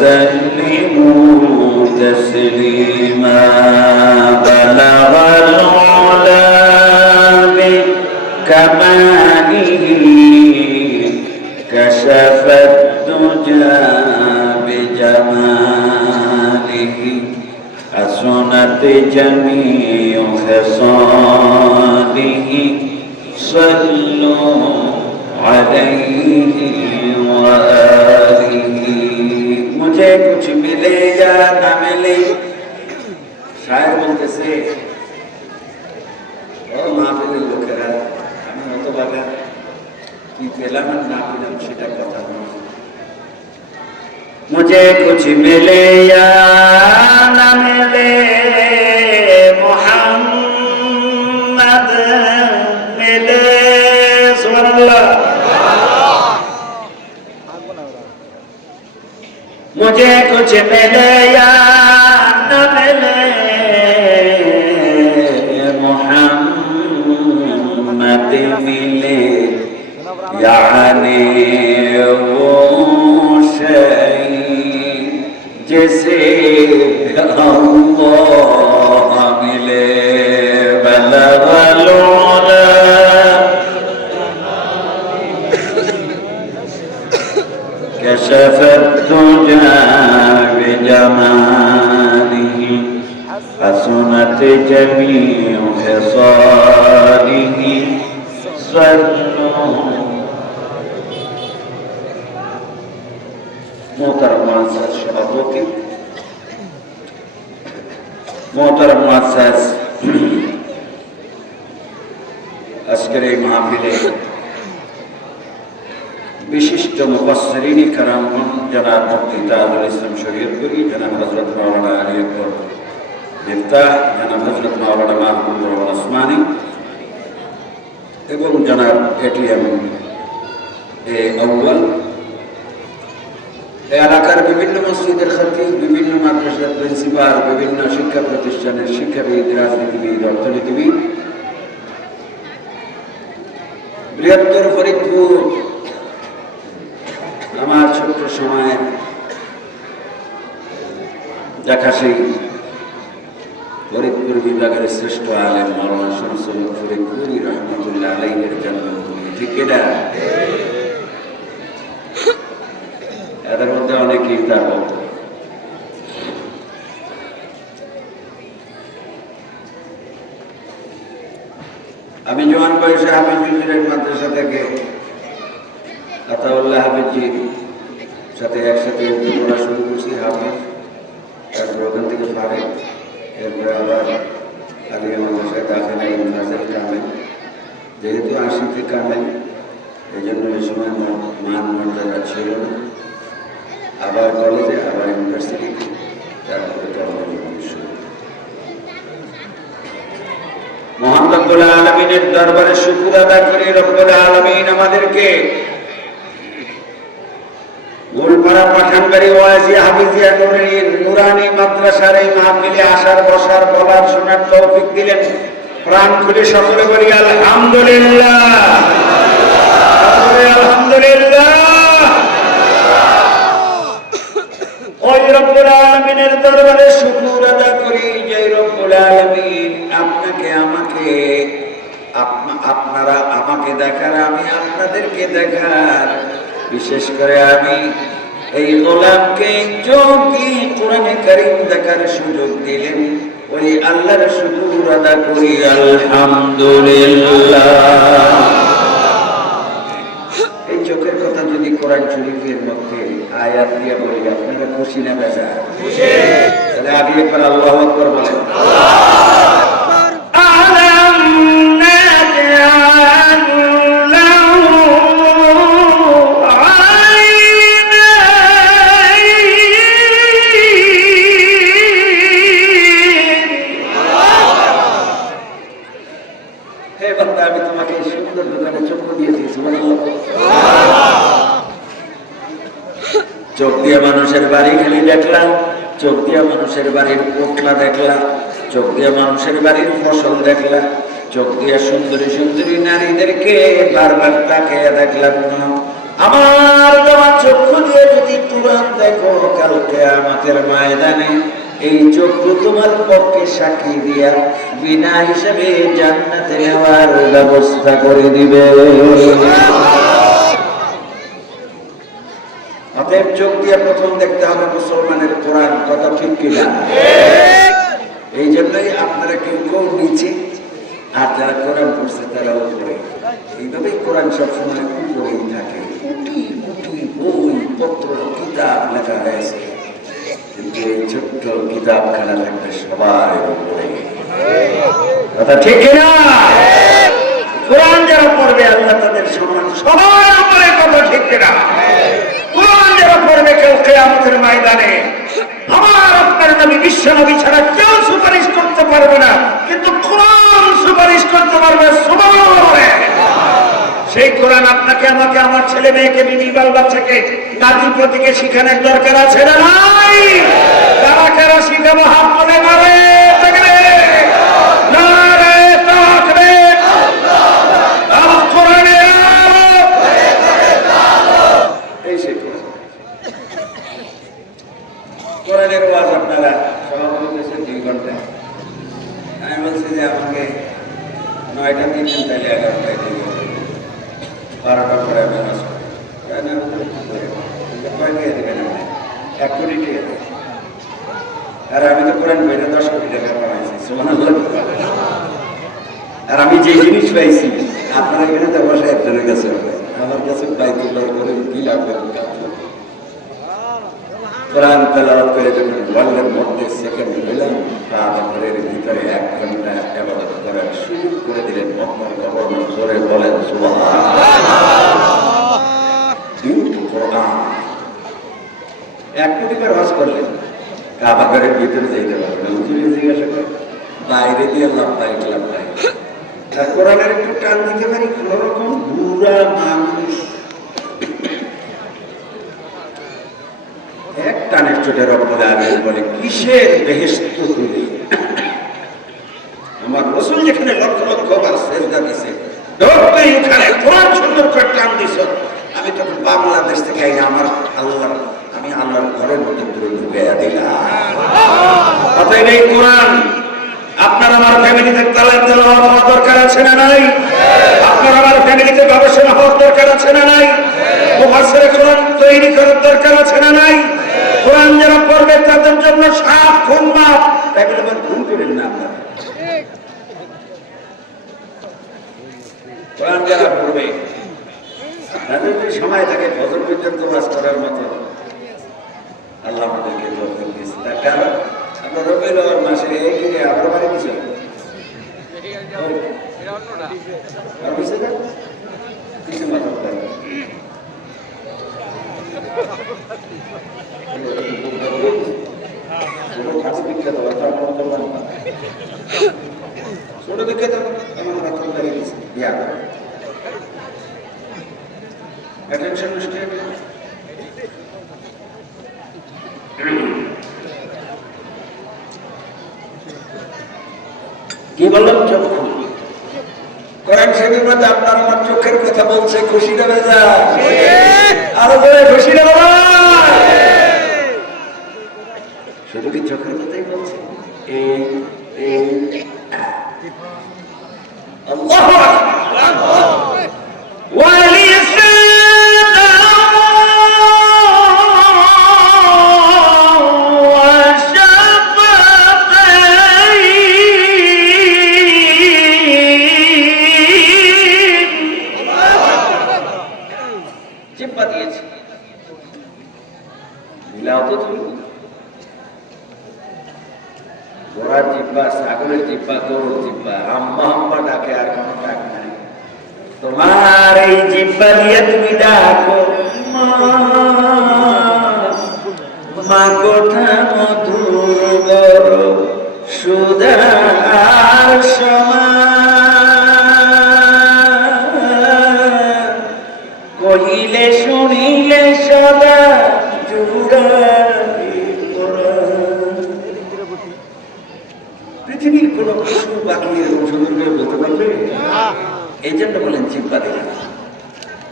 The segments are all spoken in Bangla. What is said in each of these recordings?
وسلموا تسليما بلغ العلا بكماله كشف الدجى بجماله حسنت جميع خصاله صلوا عليه وآله मुझे कुछ मिले या ना मिले शायर বলতেছে ও মাহফিলের লোকেরা আমি হতভাগা কি পেলাম আর না পেলাম সেটা কথা নয় मुझे कुछ मिले या ना मिले मोहम्मद मिले सुभानअल्लाह मुझे कुछ मिले या न मिले मोहम्मद मिले यानी वो शय जिसे अल्लाह मिले बलगल كشف الدجى بجماله حسنت جميع خصاله صلوا محترم معزز সভাপতি محترم معزز আজকের এই মাহফিলে বিশিষ্ট মুফাসসিরিন کرام জনাব মুফতি তাজুল ইসলাম শরীয়তপুরী জনাব হযরত মাওলানা আলী আকবর মিফতাহ জনাব হযরত মাওলানা মাহমুদুর রহমান ওসমানী এবং জনাব এটিএম এ আউয়াল এই এলাকার বিভিন্ন মসজিদের খতিব বিভিন্ন মাদ্রাসার প্রিন্সিপাল বিভিন্ন শিক্ষা প্রতিষ্ঠানের শিক্ষাবিদ রাজনীতিবিদ অর্থনীতিবিদ বৃহত্তর ফরিদপুর আমার ছোট্ট সময়ে দেখা সেই ফরিদপুর বিভাগের শ্রেষ্ঠ আলেম মাওলানা শামসুল হক ফরিদপুরি রহমতুল্লাহ আলাইহির জন্মভূমি ঠিক কিনা এদের মধ্যে অনেকেই তা বলতো আমি জওয়ান বয়সে হাফিজুদ্দিনের মাদ্রাসা থেকে আতাউল্লাহ হাফিজির সাথে একসাথে পড়া শুরু করছি হাফিজ তারপর ওখান থেকে ফারেক এরপরে আবার আলিয়া মাদ্রাসায় দাখিলা ইমতাজাল কামেল যেহেতু 80 কামেল এই জন্য এই সময় মান মর্যাদা ছিল না আবার কলেজে আবার ইউনিভার্সিটিতে তারপরে মহান রব্বুল আলামিনের দরবারে শুকর আদায় করি রব্বুল আলামিন আমাদেরকে গোলপাড়া পাঠানবাড়ি ওয়াজি হাফিজিয়া নুরানি মাদ্রাসার এই মাহফিলে আসার বসার বলার শোনার তৌফিক দিলেন প্রাণ খুলে সকলে বলি আলহামদুলিল্লাহ আলহামদুলিল্লাহ ওই রব্বুল আলামিনের দরবারে শুকর আদায় করি যে রব্বুল আলামিন আপনাকে আমাকে আপনারা আমাকে দেখার আমি আপনাদেরকে দেখার বিশেষ করে আমি এই গোলামকে যোগী কোরআনে কারীম দেখার সুযোগ দিলেন ওই আল্লাহর শুকর আদায় করি আলহামদুলিল্লাহ এই চোখের কথা যদি কোরআন শরীফের মধ্যে আয়াত দিয়ে বলি আপনারা খুশি না বেজা খুশি তাহলে আগে একবার আল্লাহু আকবার বলেন আমি তোমাকে সুন্দর দোকানে চক্ষু দিয়েছি চোখ দিয়ে মানুষের বাড়ি খালি দেখলাম, চোখ দিয়ে মানুষের বাড়ির পোটলা দেখলাম, চোখ দিয়ে মানুষের বাড়ির ফসল দেখলাম, চোখ দিয়ে সুন্দরী সুন্দরী নারীদেরকে বারবার তাকিয়ে দেখলাম না। আমার তোমার চক্ষু দিয়ে যদি তুরন্ত দেখো কাল কিয়ামতের ময়দানে এই চক্ষু তোমার পক্ষে সাক্ষী দিয়া বিনা হিসাবে জান্নাতে নেওয়ার ব্যবস্থা করে দিবে। অতএব চোখ দিয়ে প্রথম দেখতে হবে মুসলমানের কোরআন, কথা ঠিক কিনা? এই জন্যই আপনারা কেউ কেউ নিচে, আর যারা কোরআন পড়ছে তারা উপরে। এইভাবেই কোরআন সবসময় উপরেই থাকে। কোটি কোটি বই পত্র কিতাব লেখা হয়েছে, কিন্তু এই ছোট্ট কিতাব খেলা থাকবে সবার উপরে, কথা ঠিক কিনা? কোরআন যারা পড়বে আল্লাহ তাদের সম্মান সবার উপরে, কথা ঠিক কিনা? কোরআন যারা পড়বে কেউ কিয়ামতের ময়দানে আমার আপনার নবী বিশ্ব নবী ছাড়া কেউ সুপারিশ করতে পারবে না, কিন্তু কোরআন সুপারিশ করতে পারবে সবার উপরে। সেই কোরআন আপনাকে, আমাকে, আমার ছেলে মেয়েকে, বিবি বাল বাচ্চাকে, নাতি প্রতিকে শিখানোর দরকার আছে না নাই? কারা কারা শিখাবো হাত তুলে নারে তাকবীর, নারে তাকবীর, আল কোরআনের আলো। এই সেই কোরআনের ওয়াজ আপনারা সভাপতি করেছেন 2 ঘন্টা। আমি বলছি যে আমাকে 9টা দিন তাহলে 11টায় দিবে, 12টা পরে নামাজ পড়ে এক কোটি টাকা। আর আমি তো কোরআন বইটা 10 কোটি টাকা পাইছি, আর আমি যে জিনিস পাইছি আপনার এখানে তো বসে একজনের কাছে হবে, আমার কাছে বাইতুল্লাহ করে কি লাভ? কোরআন তেলাওয়াত করে যখন ওয়ার্ল্ডের মধ্যে সেকেন্ড হইলাম, ঘরের ভিতরে 1 ঘন্টা ইবাদত করার সুযোগ করে দিলেন। মক্কার গভর্নর জোরে বলেন সুবহানাল্লাহ। কোরআন 1 কোটি বার হজ করলেন, কাবা ঘরের ভিতরে যাইতে পারবেন। হুজুরে জিজ্ঞাসা করে বাইরে দিয়ে লাভ নাই, লাভ নাই। আর কোরআনের একটু টান দিতে পারি, কোন রকম বুড়া মানুষ এক টানের চোটে রব্বুল আলামিন বলে কিসের বেহেশত তুলি? আমার রাসূল যেখানে লক্ষ লক্ষ বার সিজদা দিয়েছে, দৌড়তে ওখানে কোরআন সুন্দর করে টান দিছো। আমি তো বাংলাদেশ থেকে আমার আল্লাহর, আমি আল্লাহর ঘরের মধ্যে ঢুকাইয়া দিলাম। অতএব এই কোরআন আপনার আমার ফ্যামিলিতে তেলাওয়াত হওয়ার দরকার আছে না নাই? আপনার আমার ফ্যামিলিতে গবেষণা হওয়ার দরকার আছে না নাই? মুফাসসির কোরআন তৈরি করার দরকার আছে না নাই? কোরআন যারা পড়বে তাদের জন্য সাত খুন মাফ। এগুলো ভুল করেন না আপনারা। কোরআন যারা পড়বে তাদের যদি সময় থাকে ফজর পর্যন্ত ওয়াজ করার মতো, আল্লাহ আমাদেরকে তৌফিক দিয়েছে। তার কারণ আমরা রবিউল আউয়াল মাসে এই দিনে আবার বাড়ি দিয়েছি, আর বুঝে না কিছু মাত্র বিখ্যাত ছোট বিখ্যাত আমার মাত্র দাঁড়িয়ে গেছে। Attention, Mr. কি বললাম? চক্ষু। কোরআন শরীফের মধ্যে আপনার আমার চোখের কথা বলছে, খুশি না বেজা? আরো বলে খুশি না বাবা? শুধু কি চোখের কথাই বলছে? আল্লাহু আকবার। জিহ্বা দিয়েছে, মিলাও তো তুমি। ঘোড়ার জিহ্বা, ছাগলের জিহ্বা, গরুর জিহ্বা, আম্মা আম্মা ডাকে, আর কোনো ডাক নাই। তোমার এই জিহ্বা দিয়ে তুমি ডাকো মা, কোথা মধুর বড় সুধার সমান, কহিলে শুনিলে সদা জুড়াবে কোরআন। পৃথিবীর কোন পশু পাখি এরকম সুন্দর করে বলতে পারবে? এই জন্য বলেন জিহ্বা দিলেন।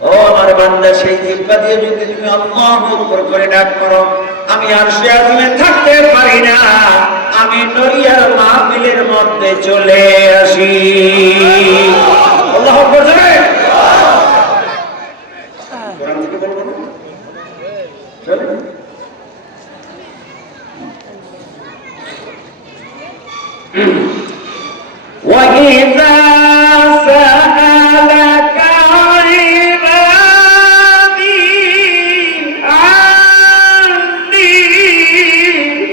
ও আমার বান্দা, সেই জিহ্বা দিয়ে যদি তুমি আল্লাহু আকবার করে ডাক করো, আমি আরশে আযমে থাকতে পারি না, আমি নরিয়ার মাহফিলের মধ্যে চলে আসি। আল্লাহু আকবার। কোরআন থেকে বলবো না, চলে وَإِذَا سَأَلَكَ عِبَادِي عَنِّي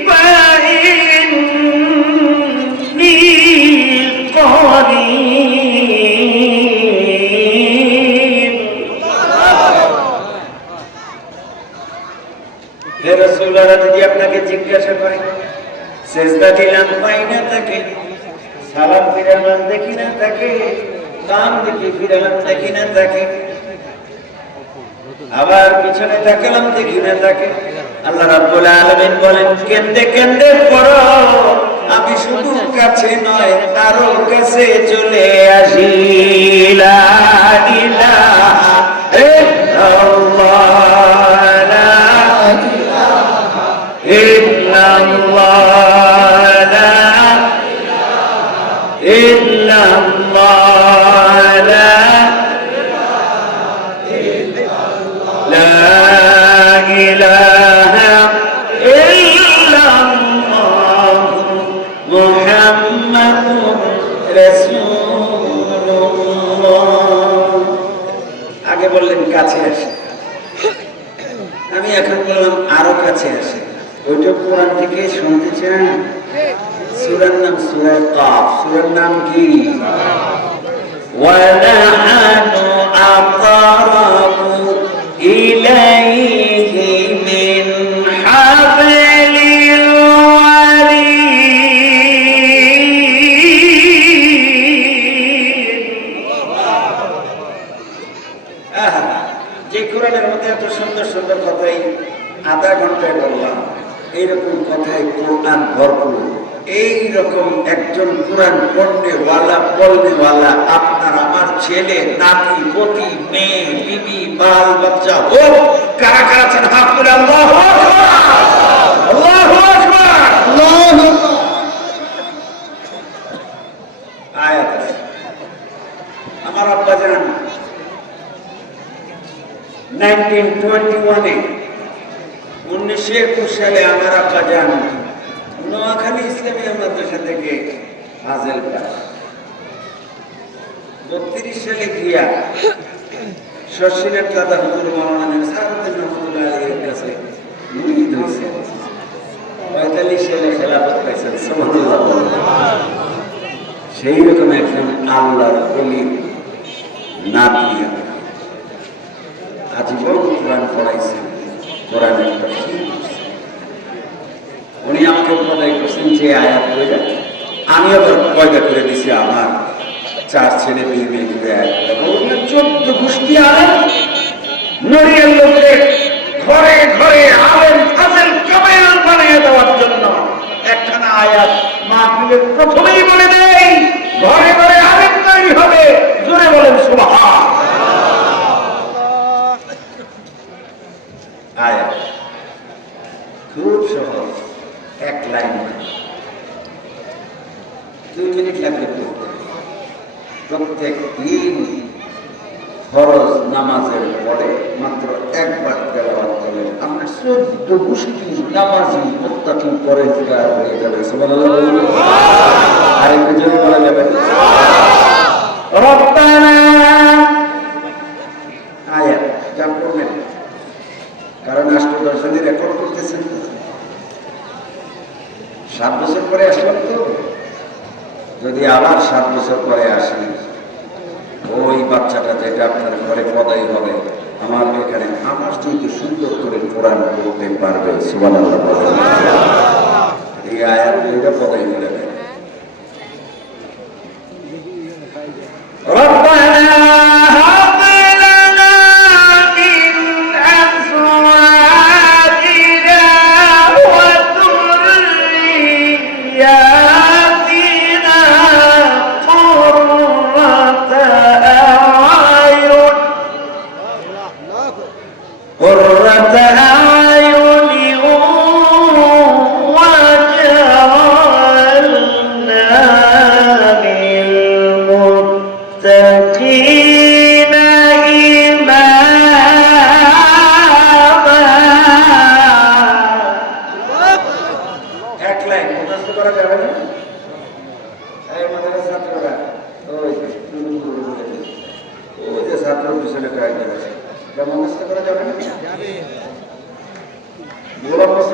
فَإِنِّي قَرِيبٌ। হে রাসূলুল্লাহ, যদি আপনাকে জিজ্ঞাসা করে সেজদা দিলাম পাই না তাকে, সালাম ফিরালাম দেখি না তাকে, কান দিকে ফিরালাম দেখি না তাকে, আবার পিছনে তাকালাম দেখি না তাকে, আল্লাহ রাব্বুল আলামিন বলেন কেন্দে কেন্দে পড়ো, আমি শুধু কাছে নয় তারও কাছে চলে আসি। লা ইলাহা ইল্লাল্লাহ, লা ইলাহা ইল্লাল্লাহ, লা ইল্লাল্লাহ, লা ইলাহা ইল্লাল্লাহ মুহাম্মাদুর রাসূলুল্লাহ। আগে বললেন কাছে আসে, আমি এখন বললাম আরো কাছে আসে। ওইটা কোরআন থেকে শুনতে চান? সূরার নাম সূরা কাফ। সূরার নাম কি? ওয়ানাহানু আকারাবু ইলাইহি মিন হাবলিল ওয়ারিদ। যে কোরআনের মধ্যে এত সুন্দর সুন্দর কথাই আধা ঘন্টায় বললাম, এইরকম কথায় কোরআন ভরপুর। এইরকম একজন কোরআন পড়নেওয়ালা আপনার আমার ছেলে, নাতি, পতি, মেয়ে, বিবি, বাল বাচ্চা হোক, কারা কারা আছেন হাত তুলে আল্লাহু আকবার, আল্লাহু আকবার, আল্লাহু আকবার। আয়াত আছে, আমার আব্বা জান 1921 সালে আমার আব্বা জান নোয়াখালী ইসলামিয়া মাদ্রাসা থেকে হাজেল পাস। 32 সালে গিয়া শশিনাথ দাদা হুজুর মাওলানা সারুদ্দিন রহমাতুল্লাহ আলাইহির কাছে মুরিদ হয়েছে। 45 সালে খেলাফত পাইছেন। সুবহানাল্লাহ। সেই রকম একজন আল্লাহর ওলির নাতি আজীবন কোরআন পড়াইছেন, কোরআন একটা উনি আমাকে পয়দা করছেন যে আয়াত বইটা, আমি আবার পয়দা করে দিছি আমার 4 ছেলে 2 মেয়ে করে আয়াত। 14 গোষ্ঠী আলেম নড়িয়ার লোকদের ঘরে ঘরে আলেম ফাজেল কামেল বানিয়ে দেওয়ার জন্য একখানা আয়াত মাহফিলের প্রথমেই বলে দেই, ঘরে ঘরে আলেম তৈরি হবে। জোরে বলেন সুবহান। আয়াত খুব সহজ, এক লাইন, 2 মিনিট লাগবে পড়তে। প্রত্যেক দিন ফরজ নামাজের পরে মাত্র একবার তেলাওয়াত করলেন আপনার 14 গোষ্ঠী নামাজি মুত্তাকি পরেজগার হয়ে যাবে। সুবহানাল্লাহ। আরেকটু জোরে বলা যাবে রব্বানা। আয়াত যা পড়লেন, কারণ অষ্টদশনী রেকর্ড করতেছেন। 7 বছর পরে আসলাম তো, যদি আবার 7 বছর পরে আসি, ওই বাচ্চাটা যেটা আপনার ঘরে পদাই হবে, আমার এখানে আমার চেয়ে সুন্দর করে কোরআন পড়তে পারবে। সুবহানাল্লাহ। এই আয়াত দুইটা পদাই করে দেয়। রব্বানা হাব লানা মিন আজওয়াজিনা ওয়া যুররিয়াতিনা কুররাতা আ'য়ুন কুররাতা আ'য়ুন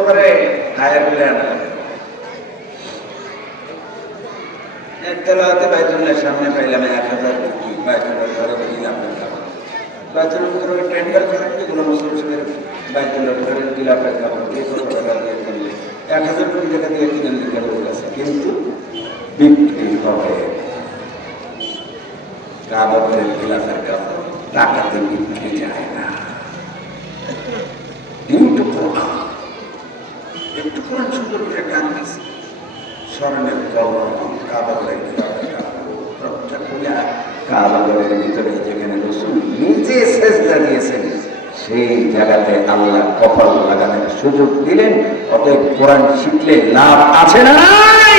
করে হায়ার করে আনা লাগে। তেলাওয়াতে বাইতুল্লাহর সামনে পাইলাম 1000 বাইতুল্লাহ ঘরে দিলাম বাইতুল্লাহ ঘরে টেন্ডার করেন যেগুলো মুসলমানদের বাইতুল্লাহ ঘরে দিলাম খাবার দিয়ে 1000 কোটি টাকা দিয়ে কিনে নিতে বলেছে, কিন্তু বিক্রি হবে কাবাবের খিলাফের কাপড় টাকাতে বিক্রি যায় না। একটু কোরআন সুন্দর করে গান দিয়েছে, স্মরণের কবর কাবাবের খিলাফের কাবাবের ভিতরে যেখানে রাসূল নিজে সেজদা দিয়েছেন সেই জায়গাতে আল্লাহ কপাল লাগানোর সুযোগ দিলেন। অতএব কোরআন শিখলে লাভ আছে না নাই?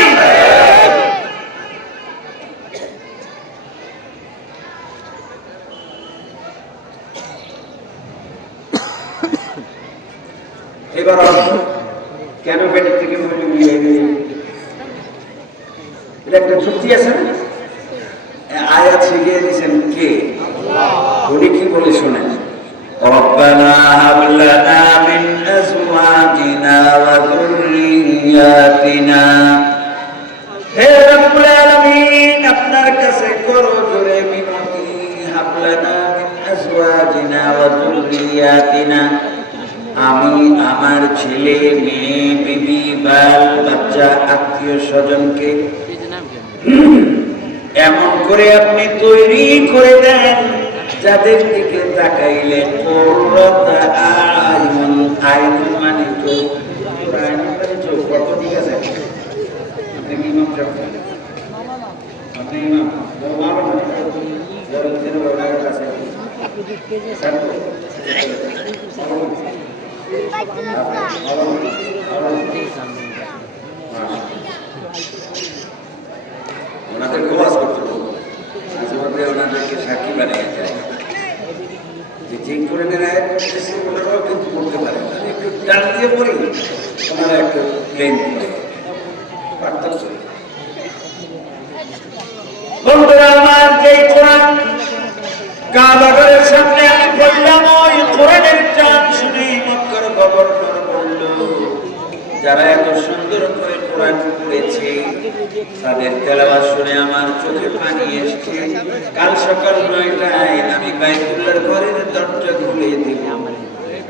এবার কেন পেটের থেকে একটা যুক্তি আছে না? আয়াত শিখিয়ে দিয়েছেন কে? উনি কি বলে শোনেন? ربنا هب لنا من أزواجنا وذرياتنا হে রব্বুল আলামিন, আপনার কাছে করো জোরে মিনতি, হাব লানা মিন আজওয়াজিনা ওয়া যুররিয়াতিনা, আমি আমার ছেলে মেয়ে বিবি বাল বাচ্চা আত্মীয় স্বজনকে এমন করে আপনি তৈরি করে দেন যাদের দিকে তাকাইলে আইন মানে চোখ, কত ঠিক আছে? আপনি কি ইমাম সাহেব? আপনি ইমাম ওনাদের গোয়াজ করতে ওনাদেরকে সাক্ষী বানিয়ে যায় যে করে নেয় ওনারাও কিন্তু করতে পারে না, একটু ডাল দিয়ে পড়ি ওনারা একটু প্লেন করে পারতেছে। বন্ধুরা আমার, যে কোরআন কাবাগরের সামনে আমি বললাম, ওই কোরআনের টান শুনে মক্কার গভর্নর বলল, যারা এত সুন্দর করে কোরআন পড়েছে তাদের তেলাওয়াত শুনে আমার চোখে পানি এসেছে। কাল সকাল 9টায় আমি বাইতুল্লাহর ঘরের দরজা খুলে দিব।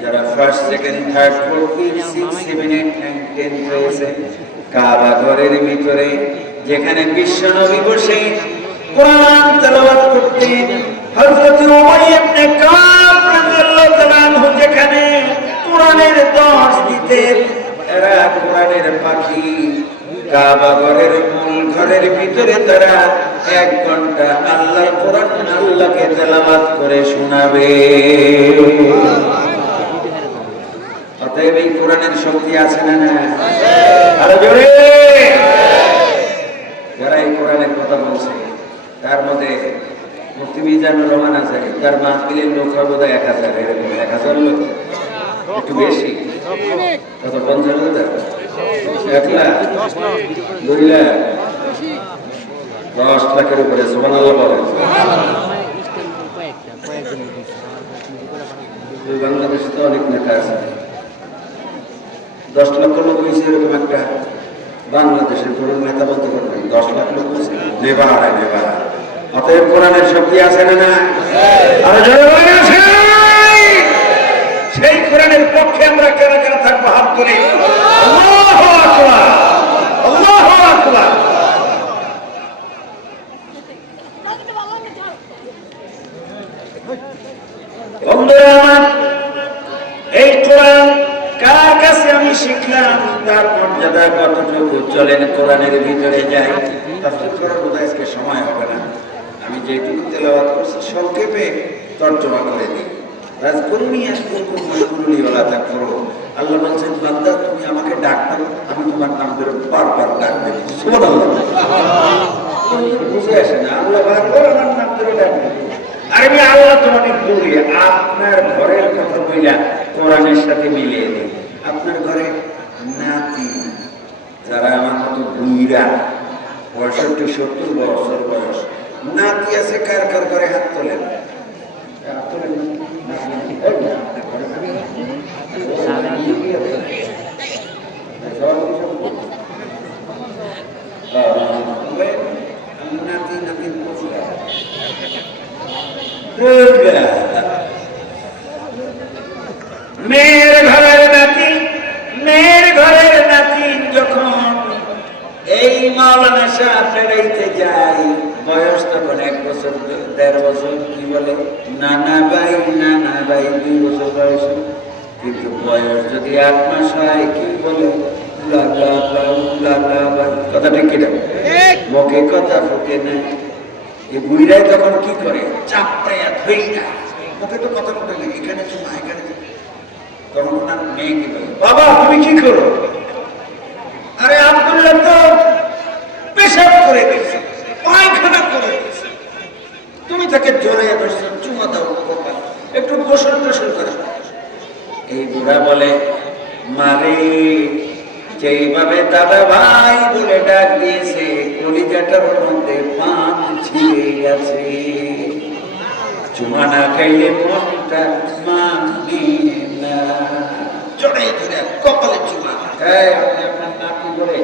যারা first second third fourth fifth six 7 8 9 10 হয়েছে কাবা ঘরের ভিতরে, যেখানে বিশ্বনবী বসে কোরআন তেলাওয়াত করতেন, হযরত উমাইয়া ইবনে কাব রাদিয়াল্লাহু তাআলা আনহু যেখানে কোরআনের দর্শ দিতেন, এরা কোরআনের পাখি কাবা ঘরের মূল ঘরের ভিতরে তারা 1 ঘন্টা আল্লাহর কোরআন আল্লাহকে তেলাওয়াত করে শোনাবে। অতএব এই কোরআনের শক্তি আছে না না? আরো জোরে! যারা এই কোরআনের কথা বলছে তার মধ্যে মুফতি মিজানুর রহমান আছে, তার মাহফিলের লোক হবে 1000, এরকম 1000 লোক, একটু বেশি, কত 50,000, 1 লাখ, 2 লাখ, 10 লাখের উপরে। সুবহানাল্লাহ বলেন। বাংলাদেশে তো অনেক নেতা আছে, 10 লক্ষ লোক হয়েছে, এরকম একটা বাংলাদেশের কোনো নেতা বলতে পারবেন 10 লাখ লোক হয়েছে? নেবার। অতএব কোরআনের শক্তি আছে না না? সেই কোরআনের পক্ষে আমরা কেন কেন থাকবো? হাত তুলে আল্লাহু আকবার, আল্লাহু আকবার। বন্ধুরা আমার, এই কোরআন কার কাছে আমি শিখলাম তার মর্যাদা কতটুকু, চলেন কোরআনের ভিতরে যাই। তাফসীর করার বোধ হয় আজকে সময় হবে না, আমি যেটুকু তেলাওয়াত করছি সংক্ষেপে তর্জমা করে দিই। আল্লাহ বলছেন, বান্দা তুমি আমাকে ডাকবে, আমি তোমার নাম ধরে বারবার ডাকবে। সুবহানাল্লাহ, বুঝে আসে না? আল্লাহ বারবার আমার নাম ধরে ডাকবে। আর আমি আল্লাহ তোমাকে বলি, আপনার ঘরের কথা বইলা কোরআনের সাথে মিলিয়ে দিই। আপনার ঘরে নাতি যারা আমার মতো বুইরা 65-70 বছর বয়স নাতি আছে, কার কার ঘরে হাত তোলেন? মাদ্রাসা বেড়াইতে যাই, বয়স তখন 1 বছর 1.5 বছর, কি বলে নানা ভাই 2 বছর বয়স, কিন্তু বয়স যদি 8 মাস হয় কি বলে কথা ঠিক কিনা? মুখে কথা ফুটে না। এই বুড়াই তখন কি করে, চাপটাইয়া ধই না, মুখে তো কথা ফুটে না, এখানে চুমা এখানে। তখন ওনার মেয়ে কি বলে, বাবা তুমি কি করো? আরে আব্দুল্লাহ তো পেশাব করে দিচ্ছে, পায়খানা করে দিচ্ছে, তুমি তাকে জড়াইয়া ধরছো, চুমা দাও, একটু গোসল টোসল করে। এই বুড়া বলে, মারে যেইভাবে দাদা ভাই বলে ডাক দিয়েছে, কলিজাটার মধ্যে পান ছিঁড়ে গেছে, চুমা না খাইলে মনটা মানে না। জড়াই ধরে কপালে চুমা। আপনি আপনার নাতি করে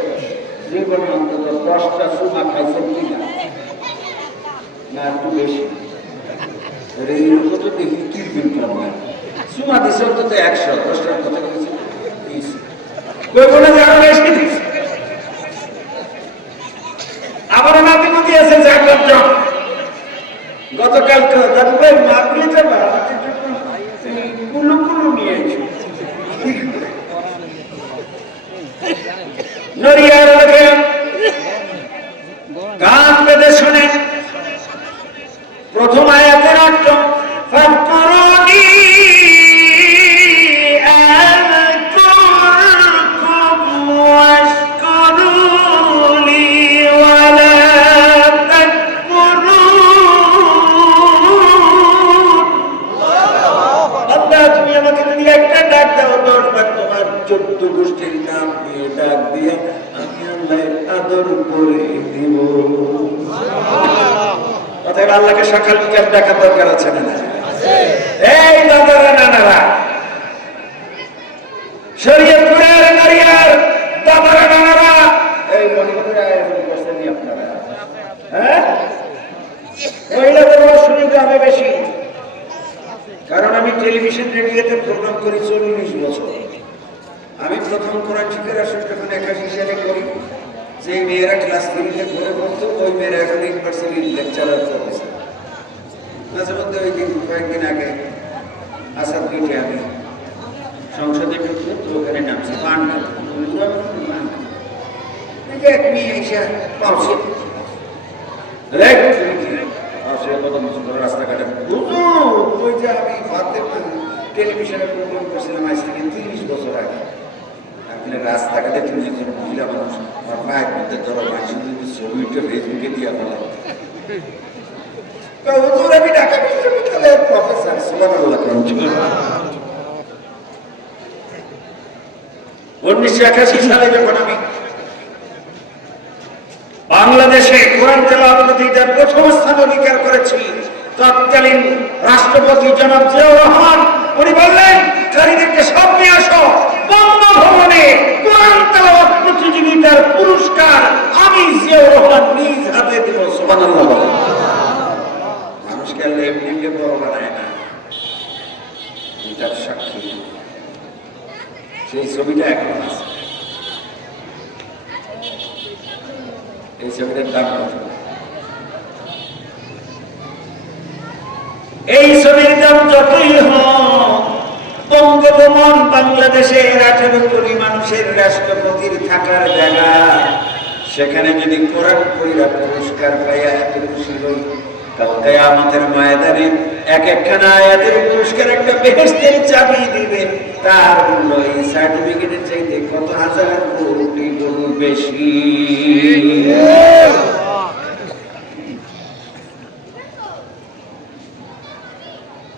জীবনে অন্তত 10টা চুমা খাইছেন কিনা? না একটু বেশি? এইরকম তো দেখি কি বিলকাম না, চুমা দিছে অন্তত 100, 10টার কথা বলছি 20, আবার নাতি আছে গতকালকে দাদু ভাই মাগুলি যাবা কুলু কুলু নিয়ে নড়িয়ার লোকে গান বেঁধে শুনে প্রথম আয়াতের অর্থ ফাকুরুনি আল্লাহকে সকাল বিকাল ডাকার দরকার আছে না? এই দাদারা নানারা, শরীয়তপুরের নারিয়ার দাদারা নানারা, এই মহিলাদের আয়োজন করছেন আপনারা, হ্যাঁ? মহিলাদের অসুবিধা হবে বেশি, কারণ আমি টেলিভিশন রেডিওতে প্রোগ্রাম করি 40 বছর। আমি প্রথম কোরআন শিক্ষার আসর যখন 81 সালে করি, যে মেয়েরা ক্লাস 3-তে পড়ে পড়তো, ওই মেয়েরা এখন ইউনিভার্সিটির লেকচারার প্রফেসর। মাঝে মধ্যে ওই দিন কয়েকদিন আগে আসাদ গেটে আমি সংসদে ঢুকতো, তো ওখানে নামছি পান এক মেয়ে এসে পাওছে রাস্তাঘাটে, ওই যে আমি টেলিভিশনে প্রোগ্রাম করছিলাম আজ থেকে 30 বছর আগে। রাস্তাঘাটে তুমি একজন মহিলা মানুষ, আমার মায়ের মধ্যে ধরো ছবিটা ফেসবুকে দিয়ে ফেলাম। আমি ঢাকা বিশ্ববিদ্যালয়ের প্রফেসর, সুবহানাল্লাহ। 1981 সালে যখন আমি বাংলাদেশে কোরআন তেলাওয়াত প্রতিযোগিতার প্রথম স্থান অধিকার করেছি, তৎকালীন রাষ্ট্রপতি জনাব জিয়াউর রহমান উনি বললেন, কারীদেরকে সব নিয়ে আসো, বঙ্গভবনে কোরআন তেলাওয়াত প্রতিযোগিতার পুরস্কার আমি জিয়াউর রহমান নিজ হাতে দিব। সুবহানাল্লাহ। মানুষকে আল্লাহ এমনি বড় বানায় না, এটার সাক্ষী সেই ছবিটা এখন আছে। এই ছবিটার দাম কত? এই ছবির দাম যতই হোক, বঙ্গভবন বাংলাদেশের 18 কোটি মানুষের রাষ্ট্রপতির থাকার জায়গা, সেখানে যদি কোরআন পড়িয়া পুরস্কার পাইয়া এত খুশি হই, কাল কিয়ামতের ময়দানে এক একখানা আয়াতের পুরস্কার একটা বেহেশতের চাবি দিবে, তার মূল্য এই সার্টিফিকেটের চাইতে কত হাজার কোটি গুণ বেশি।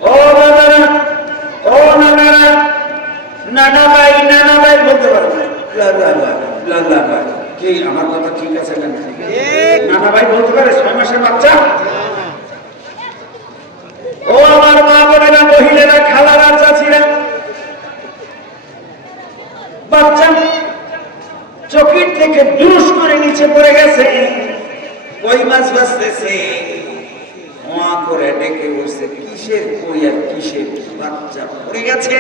ও নানারা, ও নানারা, নানা ভাই বলতে পারবে কি আমার কথা ঠিক আছে না? নানা ভাই বলতে পারে 6 মাসের বাচ্চা? ও আমার মা বোনেরা, মহিলারা, খালারা, চাচিরা, বাচ্চা চকির থেকে দুরুস করে নিচে পড়ে গেছে, কই মাছ বাঁচতেছে, করে ডেকে বসে, কিসের কই আর কিসের বাচ্চা পড়ে গেছে।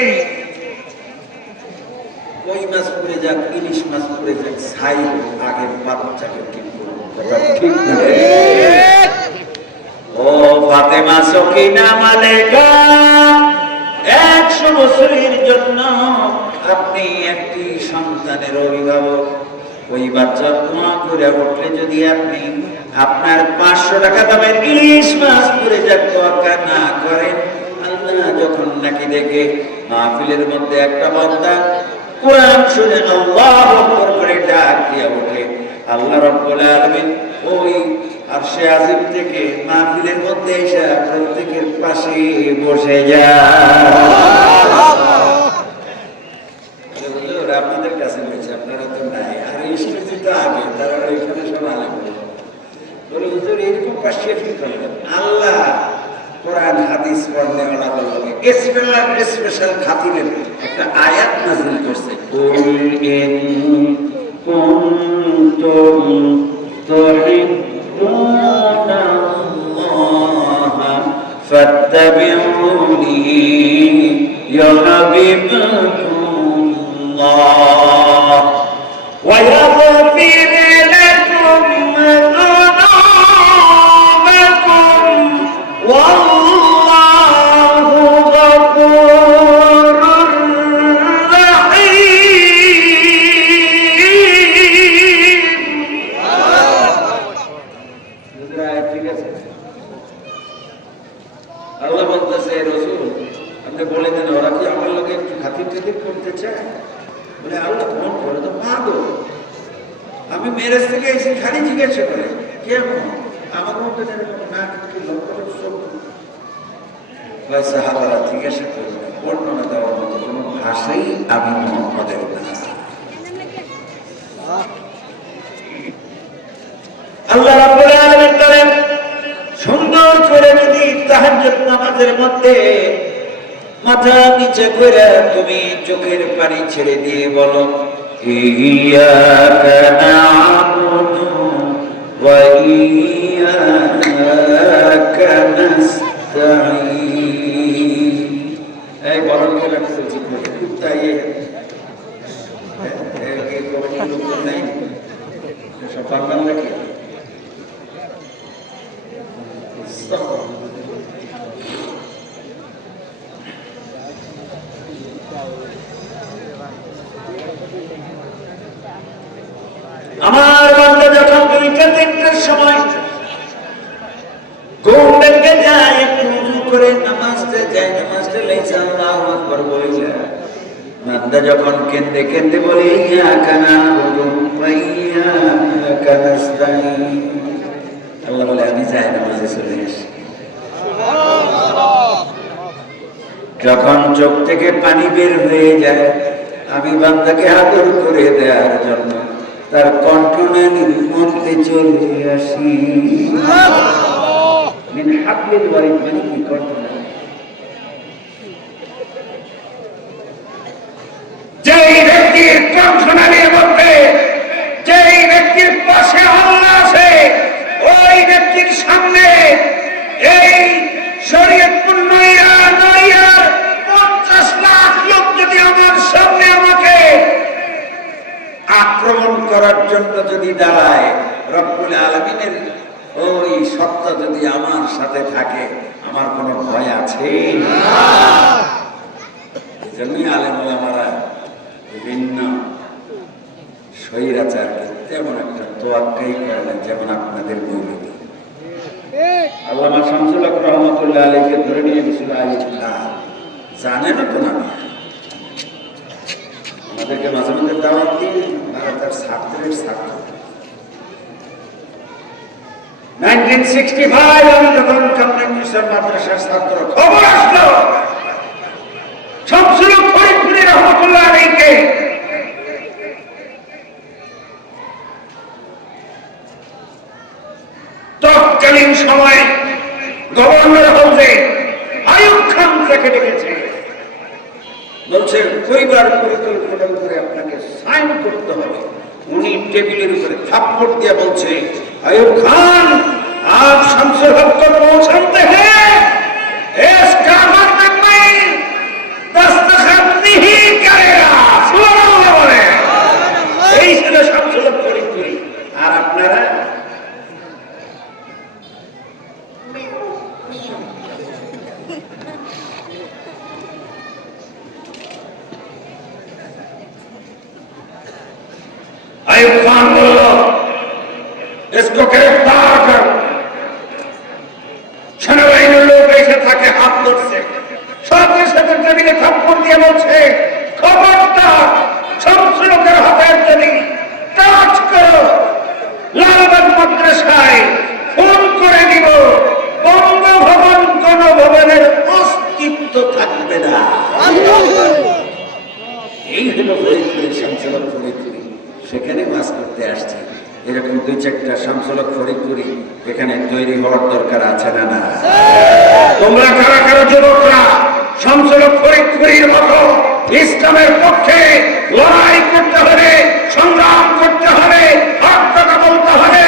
কই মাছ পড়ে যাক, ইলিশ মাছ পড়ে যাক, ছাই আগের বাচ্চাকে ঠিক করবো। কথা ঠিক না? ও ফাতেমা সকিনা মালেকা, 100 বছরের জন্য আপনি একটি সন্তানের অভিভাবক। ওই বাচ্চা দোয়া করে উঠলে যদি আপনি আপনার 500 টাকা দামের ইলিশ মাছ পুরে যাক তোয়াক্কা না করেন, আল্লাহ যখন নাকি দেখে মাহফিলের মধ্যে একটা বান্দা কোরআন শুনে আল্লাহু আকবার করে ডাক দিয়ে ওঠে, আল্লাহ রাব্বুল আলামিন ওই আরশে আজিম থেকে মাহফিলের মধ্যে এসে প্রত্যেকের পাশে বসে যায়। আপনাদের কাছে রয়েছে, আপনারা তো নাই। আর এই স্মৃতি তো আগে, তারা এখানে সব আলাদা বলে হুজুর এরকম পাশে কি করলেন? আল্লাহ কোরআন হাদিস পড়লে ওরা বলবে স্পেশাল খাতিরের একটা আয়াত নাযিল করছে, কুল ইন কুনতুম তুহিব্বুনাল্লাহা ফাত্তাবিউনি ইউহিব্বুকুমুল্লাহ ওয়া ইয়াগফির লাকুম যুনুবাকুম ওয়াল্লাহু গফুরুর রাহিম। ঠিক আছে, আল্লাহ বলতেছে রাসূল আপনি বলে দেন ওরা কি আমার লোকে একটু খাতির টাতির করতে চায়? বলে আল্লাহ ফোন করে তো পাগল, আমি মেরেজ থেকে এসে খালি জিজ্ঞাসা করে কেমন আমার মধ্যে এরকম না কি সাহাবারা জিজ্ঞাসা করবে, বর্ণনা দেওয়ার মতো কোনো ভাষাই আমি মোহাম্মদের না। আল্লাহ রাব্বুল আলামিন বলেন সুন্দর করে যদি তাহাজ্জুদ নামাজের মধ্যে মাথা নিচে করে তুমি চোখের পানি ছেড়ে দিয়ে বলো ইয়্যাকা না'বুদু ওয়া ইয়্যাকা নাস্তাঈন। এই বরং করে কিছু তাই এই কমিটি লোক নাই সব পারবেন নাকি? আমার বান্দা যখন 2টা-3টার সময় ঘুম ভেঙে যায়, একটু উযু করে নামাজতে যায়, নামাজতে লেগে আল্লাহু আকবার বলে যায়। বান্দা যখন কেঁদে কেঁদে বলে ইয়্যাকা না'বুদু ওয়া ইয়্যাকা নাস্তাঈন, আল্লাহ বলে আমি যাই নামাজে চলে আসি। যখন চোখ থেকে পানি বের হয়ে যায়, আমি বান্দাকে আদর করে দেওয়ার জন্য তার কণ্ঠনালীর মধ্যে চলে আসি। মিন হাবলিল ওয়ারিদ মানে কি? কণ্ঠনালী। যেই ব্যক্তির কণ্ঠনালীর মধ্যে যেই ব্যক্তির পাশে আল্লাহ আছে, ওই ব্যক্তির সামনে এই শরীয়তপূর্ণ ইয়ার 50 লাখ লোক যদি আমার সামনে আমাকে আক্রমণ করার জন্য যদি দাঁড়ায়, রব্বুল আলামিনের ওই সত্তা যদি আমার সাথে থাকে, আমার কোনো ভয় আছে? এজন্যই আলেম ওলামারা বিভিন্ন স্বৈরাচারকে তেমন একটা তোয়াক্কাই করে না, যেমন আপনাদের মৌলবী আল্লামা শামসুল হক রহমাতুল্লাহ আলাইহিকে ধরে নিয়ে গেছিল আইয়ুব খান। জানেন তো না, আমাদেরকে মাঝে মাঝে দাওয়াত দিয়ে তার ছাত্রের ছাত্র। 1965 আমি যখন কামরাঙ্গীশ্বর মাদ্রাসার ছাত্র, খবর আসলো শামসুল হক ফরিদপুরি রহমাতুল্লাহ আলাইহিকে তৎকালীন সময়ে গভর্নর হাউসে আইয়ুব খান তাকে ডেকেছে, বলছে পরিবার পরিকল্পনার উপরে আপনাকে সাইন করতে হবে। উনি টেবিলের উপরে থাপ্পড় দিয়ে বলছে আইয়ুব খান आप शमसुल हक को पहुंचाते हैं, इसका मतलब नहीं दस्तखत नहीं करेगा। सुबहानाल्लाह बोले, এই ছিল শামসুল হক ফরিদপুরি। আর আপনারা आयुब खान बोल इसको गिरफ्तार कर সেনাবাহিনীর লোক এসে থাকে হাত ধরছে সাথে সাথে টেবিলে থাপ্পড় দিয়ে বলছে খবরদার শামসুলকের হাতের যদি টাচ করো লালবাগ মাদ্রাসায় ফোন করে দিব বঙ্গভবন গণভবনের অস্তিত্ব থাকবে না। এই হলো ফরিদপুরে শামসুলক ফরিদপুরি সেখানে মাছ করতে আসছে এরকম দুই চারটা শামসুলক ফরিদপুরি এখানে তৈরি হওয়ার দরকার আছে না না তোমরা কারা কারা যুবকরা শামসুলক ফরিদপুরির মতো ইসলামের পক্ষে লড়াই করতে হবে সংগ্রাম করতে হবে হক কথা বলতে হবে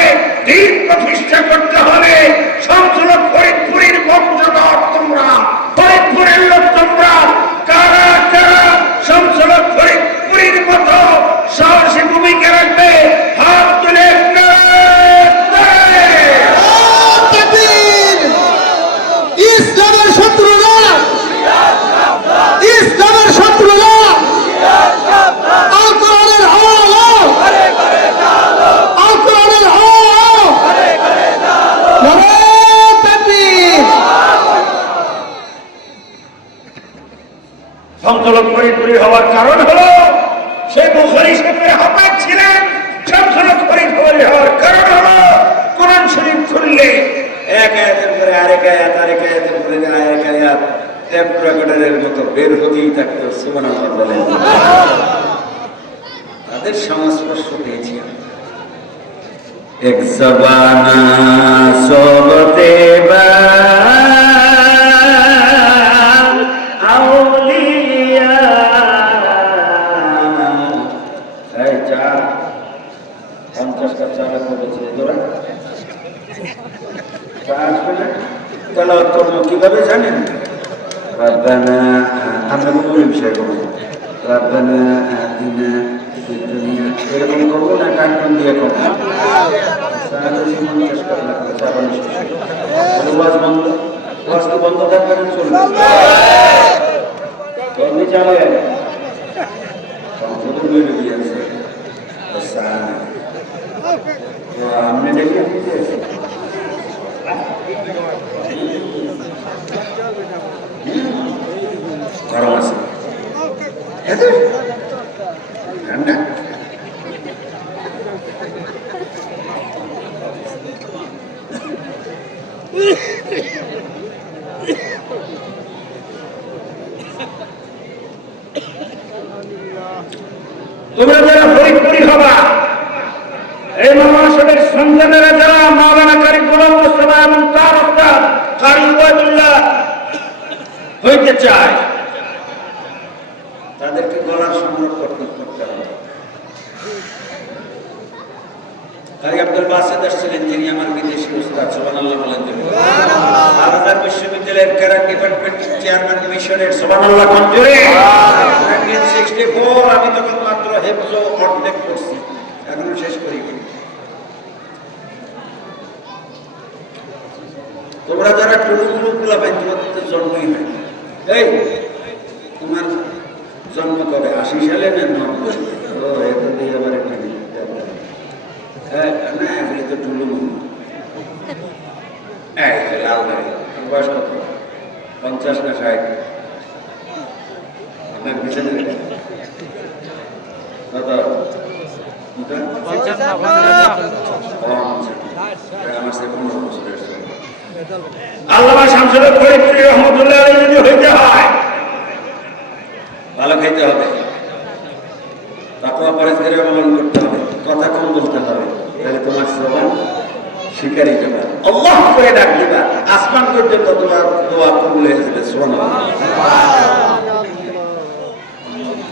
দিন প্রতিষ্ঠা করতে হবে শামসুলক ফরিদপুরির বংশধর তোমরা ফরিদপুরের লোক তোমরা কারা কারা শামসুলক ফরিদপুরির মতো সাহসী ভূমিকা রাখবে হাত তুলে ইসলামের শত্রুরা ইসলামের শত্রুরা আল কোরআনের আলো আল কোরআনের আলো নারায়ে তাকবীর শামসুলক ফরিদপুরি হওয়ার কারণ হলো সে বুখারী শরীফের হাফেজ ছিলেন শামসুলক ফরিদপুরি হওয়ার কারণ হলো কোরআন শরীফ খুললে এক আয়াতের পরে আরেক আয়াত আরেক আয়াতের পরে আরেক আয়াত টেপ রেকর্ডারের মতো বের হতেই থাকতো সুবহানাল্লাহ বলেন তাদের সংস্পর্শ পেয়েছি এক জবানা সোবতে বা আউলিয়া এই চা 50 কাপ চা করেছে তোরা তেলাওয়াত করবো কিভাবে জানেন রব্বানা আমরা মৌলিক বিষয় করবো রব্বানা আতিনা ফিদ দুনিয়া এরকম করবো না কার্টুন দিয়ে করবো ওয়াজ বন্ধ ওয়াজ তো বন্ধ থাকবে না চলবে কর্মী চালে সংসদ বেরিয়ে আছে আপনি দেখে গরম আছে ঠান্ডা তোমরা যারা ফরিদপুরি হবা এই মহাসনের সন্তানেরা যারা মাওলানা কারি গোলাম মোস্তফা এবং তার উস্তাদ কারি ওয়াদুল্লাহ হইতে চায় তাদেরকে গলার সংরক্ষণ করতে হবে কারি আব্দুল বাসেদ আসছিলেন যিনি আমার বিদেশি উস্তাদ সুবহানাল্লাহ বলেন আলাদা বিশ্ববিদ্যালয়ের কারাক ডিপার্টমেন্টের চেয়ারম্যান মিশনের সুবহানাল্লাহ কঞ্জুরে 1964 আমি তখন মাত্র হেফজ অর্ধেক করছি এখনো শেষ করিনি তোমরা যারা টুলুগুলো গুলা পাই তোমাদের তো জন্মই হয় এই তোমার জন্ম কবে 80 সালে না 90 ও এত দিয়ে আবার একটা হ্যাঁ না এগুলি তো টুলু এই লাল গাড়ি বয়স কত 50 না 60 আপনার পিছনে কত আল্লামা শামসুলক ফরিদপুরি রহমাতুল্লাহ আলাইহি যদি হইতে হয় ভালো খাইতে হবে তাকওয়া পরহেজগারি অবলম্বন করতে হবে কথা কম বলতে হবে তাহলে তোমার জবান শিকারী যাবে আল্লাহ করে ডাক দিবা আসমান পর্যন্ত তোমার দোয়া কবুল হয়ে যাবে সুবহানাল্লাহ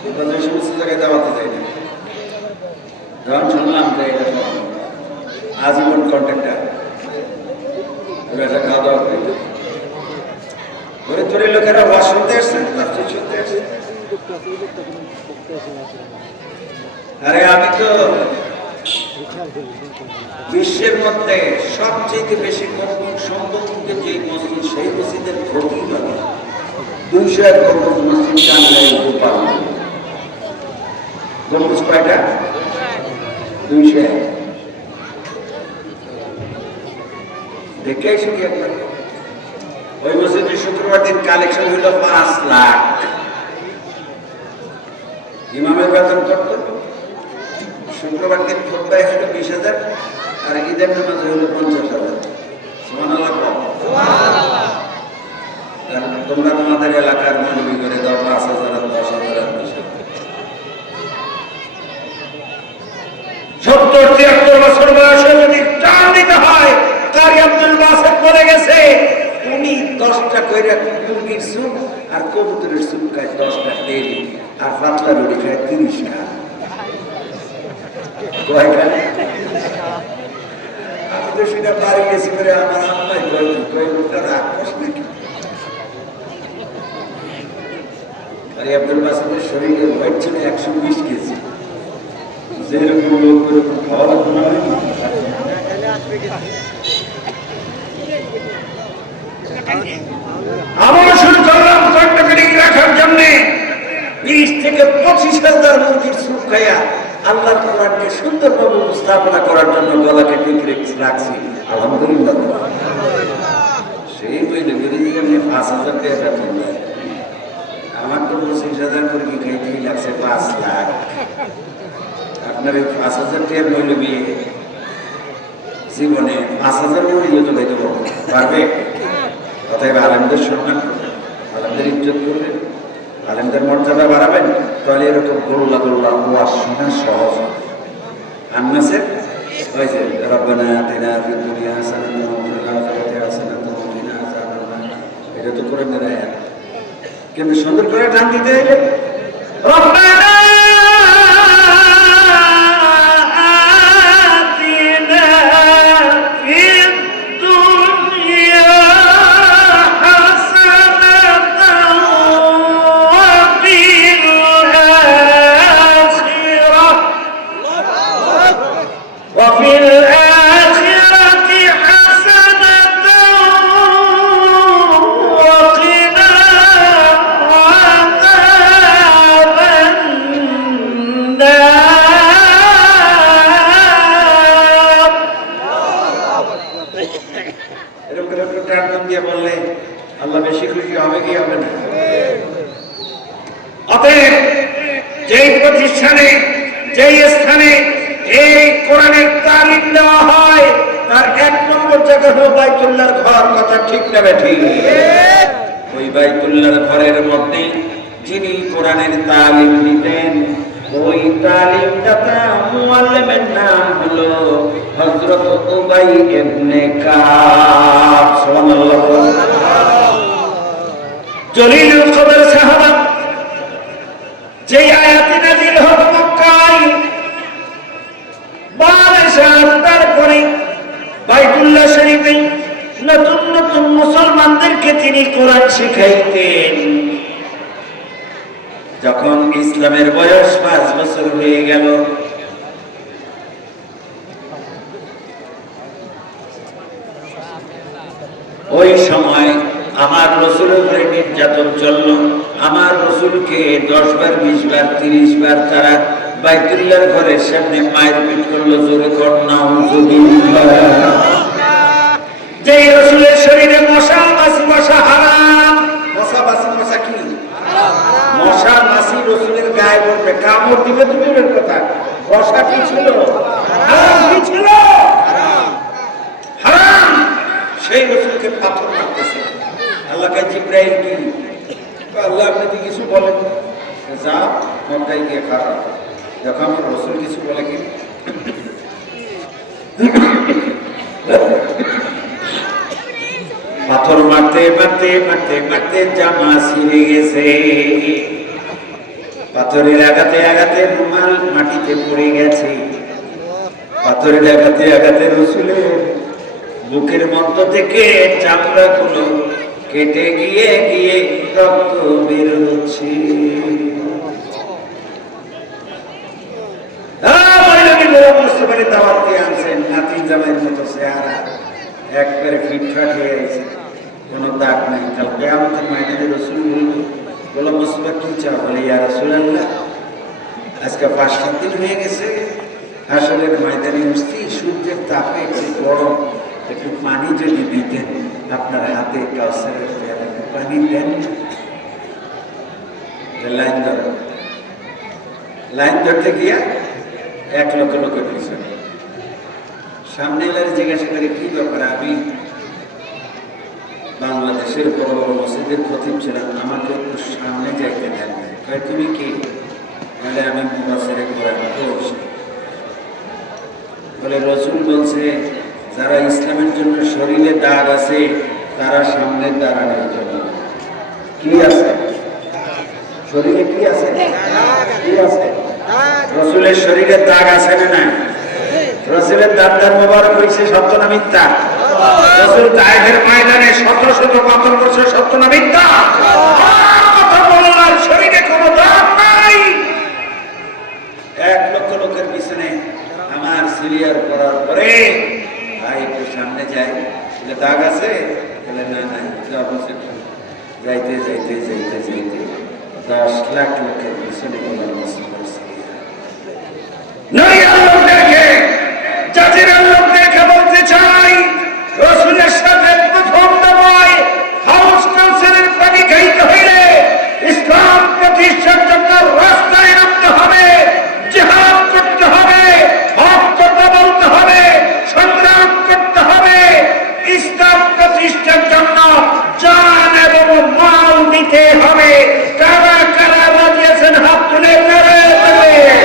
আমরা এই সমস্ত জায়গায় দাওয়াতে যাই না যখন শুনলাম যে আজীবন কন্ট্রাক্টর খাওয়া দাওয়া করি ফরিদপুরের লোকেরা ওয়াজ শুনতে আসছেন তাফসীর শুনতে আসছেন আরে আমি তো বিশ্বের মধ্যে সবচেয়ে বেশি কর্মী সম্পর্কে যে মসজিদ সেই মসজিদের ক্ষতি হবে 201 গম্বুজ মসজিদ টাঙ্গাইল গোপাল গম্বুজ কয়টা 200 দেখে শুনি একবার ওই মসজিদের শুক্রবার দিন কালেকশন হইল 5 লাখ। ইমামের বেতন কত? শুক্রবার দিন খুতবায় হইল 20,000 আর ঈদের নামাজ হইল 50,000। সুবহানাল্লাহ। তোমরা তোমাদের এলাকার মৌলবি করে দাও 5,000 আর 10,000 70-73 বছর বয়সে যদি টান দিতে হয়, কারি আব্দুল বাসেত বলে গেছে উনি 10টা কইরা মুরগির স্যুপ আর কবুতরের স্যুপ খায় 10টা ডেইলি, আর পাতলা রুটি খায় 30টা। আমি তো সেটা বাড়ি গেছি করে আমার আম্মাই কই লোকটা রাগ করছে নাকি। কারি আব্দুল বাসেতের শরীরে ওয়েট ছিল 120 কেজি। যেরকম লোক ওরকম খাওয়া লাগবে না। আবার শুরু করলাম কন্ট্রাক্টরিং রাখার জন্য 20 থেকে 25,000 মুরগির স্যুপ খাইয়া আল্লাহর কোরআনকে সুন্দরভাবে উপস্থাপনা করার জন্য গলাকে ঠিক রাখছি। আলহামদুলিল্লাহ। সেই বইলে বেরিয়ে 5,000 টাকা বেতন দেয়। আমার তো 25,000 মুরগি খাইতেই লাগছে 5 লাখ। আপনার এই 5,000 টাকার মৌলবি জীবনে 5,000 মুরগি তো খাইতে পারবে? অতএব আলেমদের সম্মান করবেন, আলেমদের ইজ্জত করবেন, আলেমদের মর্যাদা বাড়াবেন, তাহলে এরকম গোল্লা গোল্লা ওয়াজ শোনা সহজ। আন্নাসের ওই যে রব্বানা আতিনা ফিদ দুনিয়া হাসানাতান ওয়া ফিল আখিরাতি হাসানাতান ওয়া কিনা আযাবান্নার, এটা তো করে মেরে কিন্তু সুন্দর করে টান দিতে হইলে রব্বানা বললে আল্লাহ বেশি খুশি হবে কি হবে না? অতএব যেই প্রতিষ্ঠানে যেই স্থানে এই কোরআনের তালিম দেওয়া হয় তার 1 নম্বর জায়গা হলো বাইতুল্লাহর ঘর। কথা ঠিক না বেঠিক? ওই বাইতুল্লাহর ঘরের মধ্যে যিনি কোরআনের তালিম দিতেন ওই তালিমদাতা মুআল্লিমের নাম হলো হযরত উবাই ইবনে কাব। সুবহানাল্লাহ। জলিলুল কদর সাহাবা, যে আয়াতে নাযিল হলো মক্কায় 12 সাল তারপরে বাইতুল্লাহ শরীফে নতুন নতুন মুসলমানদেরকে তিনি কোরআন শিখাইতেন। যখন ইসলামের বয়স 5 বছর হয়ে গেল, ওই সময় আমার রাসূলের উপরে নির্যাতন চলল। আমার রাসূলকে 10 বার 20 বার 30 বার তারা বাইতুল্লাহর ঘরের সামনে মারপিট করলো। জোরে কর নাউযুবিল্লাহ। যে রাসূলের শরীরে মশা মাছি মশা হারাম। মশা মাছি মশা কি মশা মাছি রাসূলের গায়ে পড়বে, কামড় দিবে তো দূরের কথা, মশা কি ছিল? হারাম কি ছিল? হারাম। সেই রাসূলকে পাথর মারতেছে। আল্লাহকে জিবরাইল কি আল্লাহ আপনি কি কিছু বলেন? যা মক্কায় গিয়ে খারাপ। দেখো আমার রাসূল কিছু বলে কি? পাথর মারতে মারতে মারতে মারতে জামা ছিঁড়ে গেছে। পাথরের আঘাতে আঘাতে রুমাল মাটিতে পড়ে গেছে। পাথরের আঘাতে আঘাতে রাসূলের বুকের মধ্য থেকে চামড়াগুলো কেটে গিয়ে গিয়ে রক্ত বের হচ্ছে। দাওয়াত দিয়ে আনছেন, নাতি জামাইয়ের মতো চেহারা, একবারে ফিটফাট হয়ে গেছে, কোনো দাগ নাই। কাল কিয়ামতের ময়দানে রাসূল বলল মুসিবত কি চাও? বলে ইয়া রাসূলুল্লাহ আজকে 5-7 দিন হয়ে গেছে আসলের ময়দানে উঠছি, সূর্যের তাপে একটু গরম, একটু পানি যদি দিতেন, আপনার হাতে কাউসারের পেয়ালা পানি দেন। লাইন ধরে, লাইন ধরতে গিয়া 1 লক্ষ লোকের পিছনে সামনে এলে জিজ্ঞাসা করে কি ব্যাপার, আমি বাংলাদেশের বড় বড় মসজিদের খতিব ছিলাম, আমাকে একটু সামনে যাইতে দেন। তুমি কি? বলে আমি মুফাসসিরে কোরআন পড়ছি। বলে রসুল বলছে যারা ইসলামের জন্য শরীরে দাগ আছে তারা সামনে দাঁড়ানোর জন্য। কি আছে শরীরে? কি আছে? কি আছে? রসুলের শরীরে দাগ আছে না নাই? রসুলের দাঁত মোবারক হয়েছে সত্য না মিথ্যা? রসুল তায়েফের ময়দানে শত শত কতল করছে, সত্য না মিথ্যা? কথা বলার শরীরে কোনো দাগ নাই। 1 লক্ষ লোকের পিছনে আমার সিরিয়ার পড়ার পরে ভাই একটু সামনে যাই, দাগ আছে? বলে না নাই। যাইতে যাইতে যাইতে যাইতে 10 লাখ লোকের পিছনে জাতির লোকদেরকে বলতে চাই, রসুলের সাথে প্রথম দফায় হাউস কাউন্সিলের পানি খাইতে হইলে ইসলাম প্রতিষ্ঠার জন্য রাস্তায় নামতে হবে, জিহাদ করতে হবে, হক কথা বলতে হবে, সংগ্রাম করতে হবে। ইসলাম প্রতিষ্ঠার জন্য জান এবং মাল দিতে হবে। কারা কারা রাজি আছেন হাত তুলে নারায়ে তাকবীর,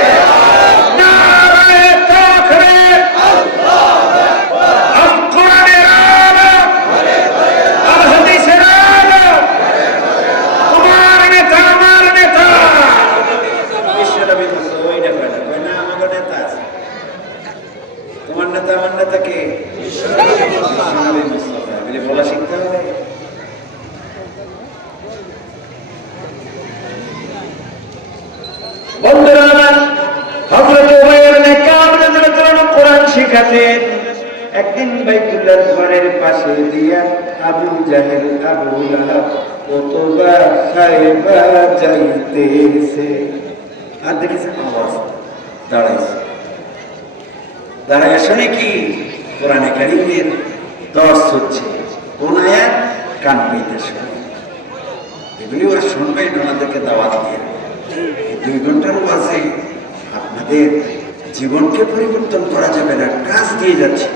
নারায়ে তাকবীর। আল কোরআনের আলো, আল হাদিসের আলো, তোমার নেতা আমার নেতা বিশ্বনবী মুহাম্মদ। ওইটা কয় না আমাদের নেতা আছে। তোমার নেতা আমার নেতা কে? বিশ্বনবী মুস্তাফা। বলে বলা শিখতে হবে। বন্ধুরা আমার, হযরত উমাইর ইবনে কাব রাদিয়াল্লাহু আনহু কোরআন শিখাতেন। একদিন বাইতুল্লাহর ঘরের পাশে দিয়া আবু জাহেল, আবু লাহাব, উতবা, সাইবা যাইতেছে। আর দেখেছেন আওয়াজ, দাঁড়াইছে। দাঁড়ায় শুনে কি কোরআনে কারীমের দর্শ হচ্ছে। কোন আয়াত? কান পেতে শুনে। এগুলি ওরা শুনবেন, ওনাদেরকে দাওয়াত দিয়ে। 2 ঘন্টার ওয়াজে আপনাদের জীবনকে পরিবর্তন করা যাবে না, কাজ দিয়ে যাচ্ছে।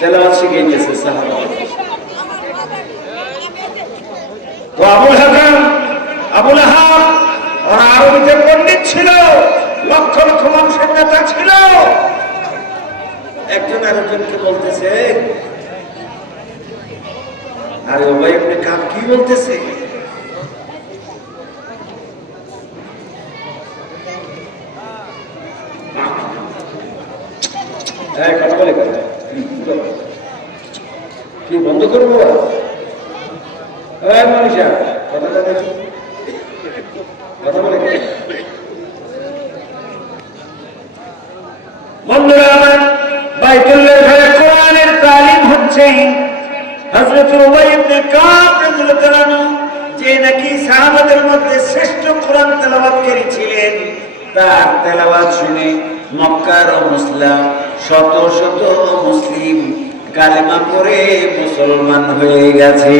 তেলাওয়াত শিখাইতেছে সাহাবা। তো আবু লাহাব ওরা আরবিতে পণ্ডিত ছিল, লক্ষ লক্ষ মানুষের নেতা ছিল। একজন আরেকজনকে বলতেছে, আরে উমাইর ইবনে কাব কি বলতেছে? কথা বলে কি বন্ধ করবো? মনীষা কথা বলে। বন্ধুরা আমার, বাইতুল্লাহর ঘরে কোরআনের তালিম হচ্ছে। হযরত উমাইর ইবনে কাব রাদিয়াল্লাহু আনহু, যে নাকি সাহাবাদের মধ্যে শ্রেষ্ঠ কোরআন তেলাওয়াতকারী ছিলেন, তার তেলাওয়াত শুনে মক্কার মুসলিম শত শত মুসলিম কালেমা পড়ে মুসলমান হয়ে গেছে।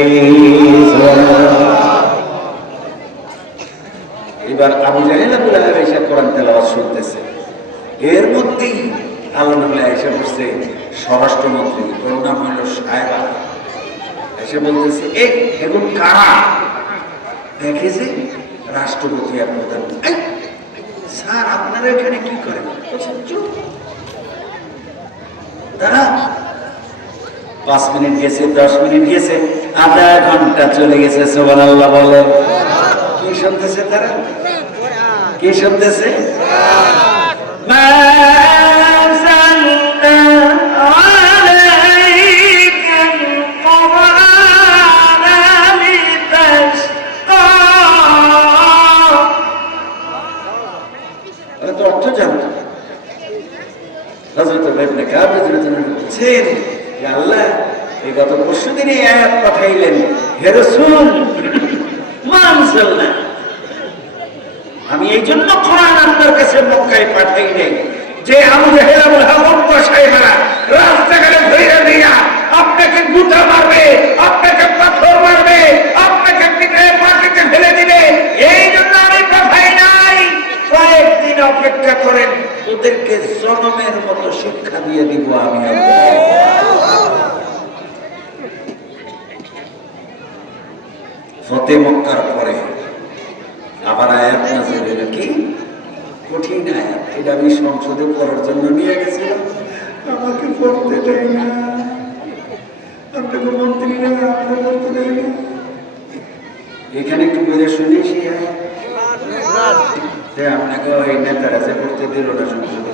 এবার আবু জাহেল, আবু লাহাব এসে কোরআন তেলাওয়াত শুনতেছে। এর মধ্যেই আল্লাহ নবী এসে বসছে স্বরাষ্ট্রমন্ত্রী, ওর নাম হলো সাহেবা। এসে বলতেছে, এগুলো কারা? দেখে যে রাষ্ট্রপতি আর প্রধান। স্যার আপনারা এখানে কি করেন? তারা 5 মিনিট গেছে, 10 মিনিট গেছে, আধা ঘন্টা চলে গেছে। সুবহানাল্লাহ বলে। কি শুনতেছে তারা? কি শুনতেছে? আয়াত পাঠাইলেন, হে রাসূল মানসাল্লাহ, আমি এই জন্য কোরআন আপনার কাছে মক্কায় পাঠাই নাই যে আবু জাহেল আবুল হাওয়াম সাহেবরা রাস্তাঘাটে ধইরা দিয়া আপনাকে গুতা মারবে, আপনাকে পাথর মারবে, আপনাকে পিঠে মাটিতে ফেলে দিবে, এই জন্য আমি পাঠাই নাই। কয়েকদিন অপেক্ষা করেন, ওদেরকে জনমের মতো শিক্ষা দিয়ে দিব আমি। ফতে মক্কার পরে আবার আয়াত নাযিল হলো, কি কঠিন আয়াত, এটা আমি সংসদে পড়ার জন্য নিয়ে গেছিলাম, আমাকে পড়তে দেয় না, আপনাকে মন্ত্রীরা আমাকে পড়তে দেয় না। এখানে একটু বলে শুনেছি আপনাকে ওই নেতারা যে পড়তে দিল না সংসদে।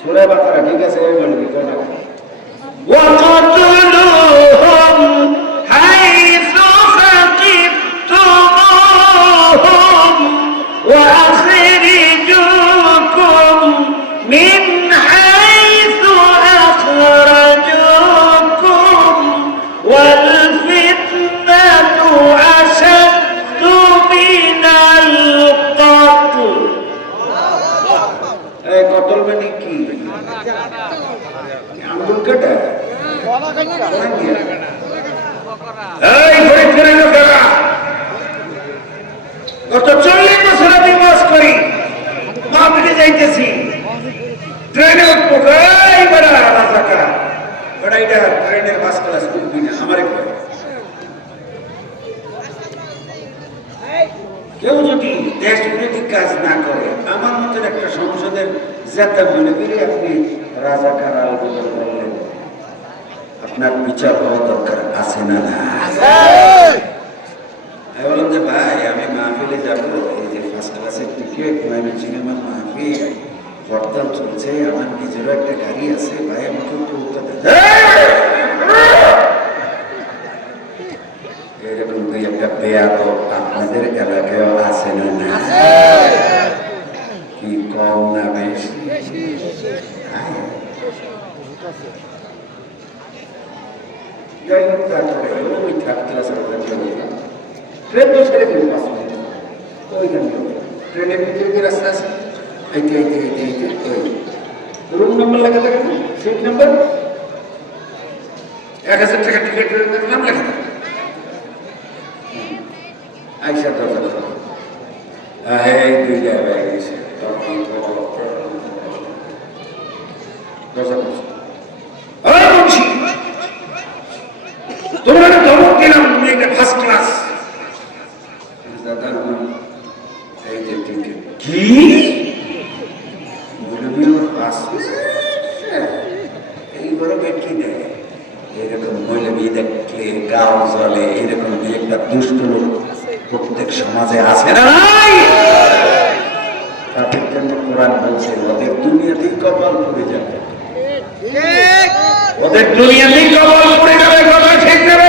সূরা বাকারা ঠিক আছে, বলবি কোনা وَقَتْلُوهُمْ حَيْثُ ثَقِفْتُمُوهُمْ وَأَخْرِجُوكُمْ مِنْ حَيْثُ أَخْرَجُوكُمْ وَالْفِتْنَةُ أَشَدُّ مِنَ الْقَتْلِ। এই কতল মানে কি? আঙ্গুল কাটা? এই ফরিদপুরের লোকেরা গত 40 বছর আমি বাস করি, মাহফিলে যাইতেছি, ট্রেনে উঠবো, এই বেড়া রাজাকা বেড়া, এটা ট্রেনের বাস ক্লাস উঠবি না, আমারে কয় কেউ যদি দেশ বিরোধী কাজ না করে, আমার মতের একটা সংসদের জেতা মনে করি আপনি রাজাকার আলবদল করলেন, আপনার বিচার হওয়া দরকার আছে না? আমি বললাম যে ভাই আমি মাহফিলে যাবো, এই যে ফার্স্ট ক্লাসের টিকিট, সিনেমার মাহফিল, হরতাল চলছে, আমার নিজেরও একটা গাড়ি আছে, ভাই আমাকে একটু উত্তর দেন। এরকম দুই একটা বেয়াদব আপনাদের এলাকায় আছে না? কি কম না বেশি? যাই হোক, তারপরে ওই থার্ড ক্লাসের ট্রেন তো ছেড়ে দিল 5 মিনিট, ওইখানে ট্রেনের ভিতরে যে রাস্তা আছে, এইতে এইতে এইতে এইতে ওই রুম নাম্বার লেখা থাকে, সিট নাম্বার, 1000 টাকা টিকিটের নাম লেখা থাকে। আইসা দরজা এই দুই জায়গায় গেছে, দরজা করছে, তোমরা ধমক দিলাম, এটা ফার্স্ট ক্লাস। দাদা এই যে টিকিট কি বলবি, এই বড় বেটকি দেয়, এরকম মৌলবী দেখলে গাও জ্বলে, এরকম একটা দুষ্ট লোক প্রত্যেক সমাজে আছে না? তাদের জন্য কোরআন বলছে ওদের দুনিয়াতেই কপাল পড়ে যাবে, ওদের দুনিয়াতেই কপাল পড়ে যাবে, কথা ঠিক নেবে।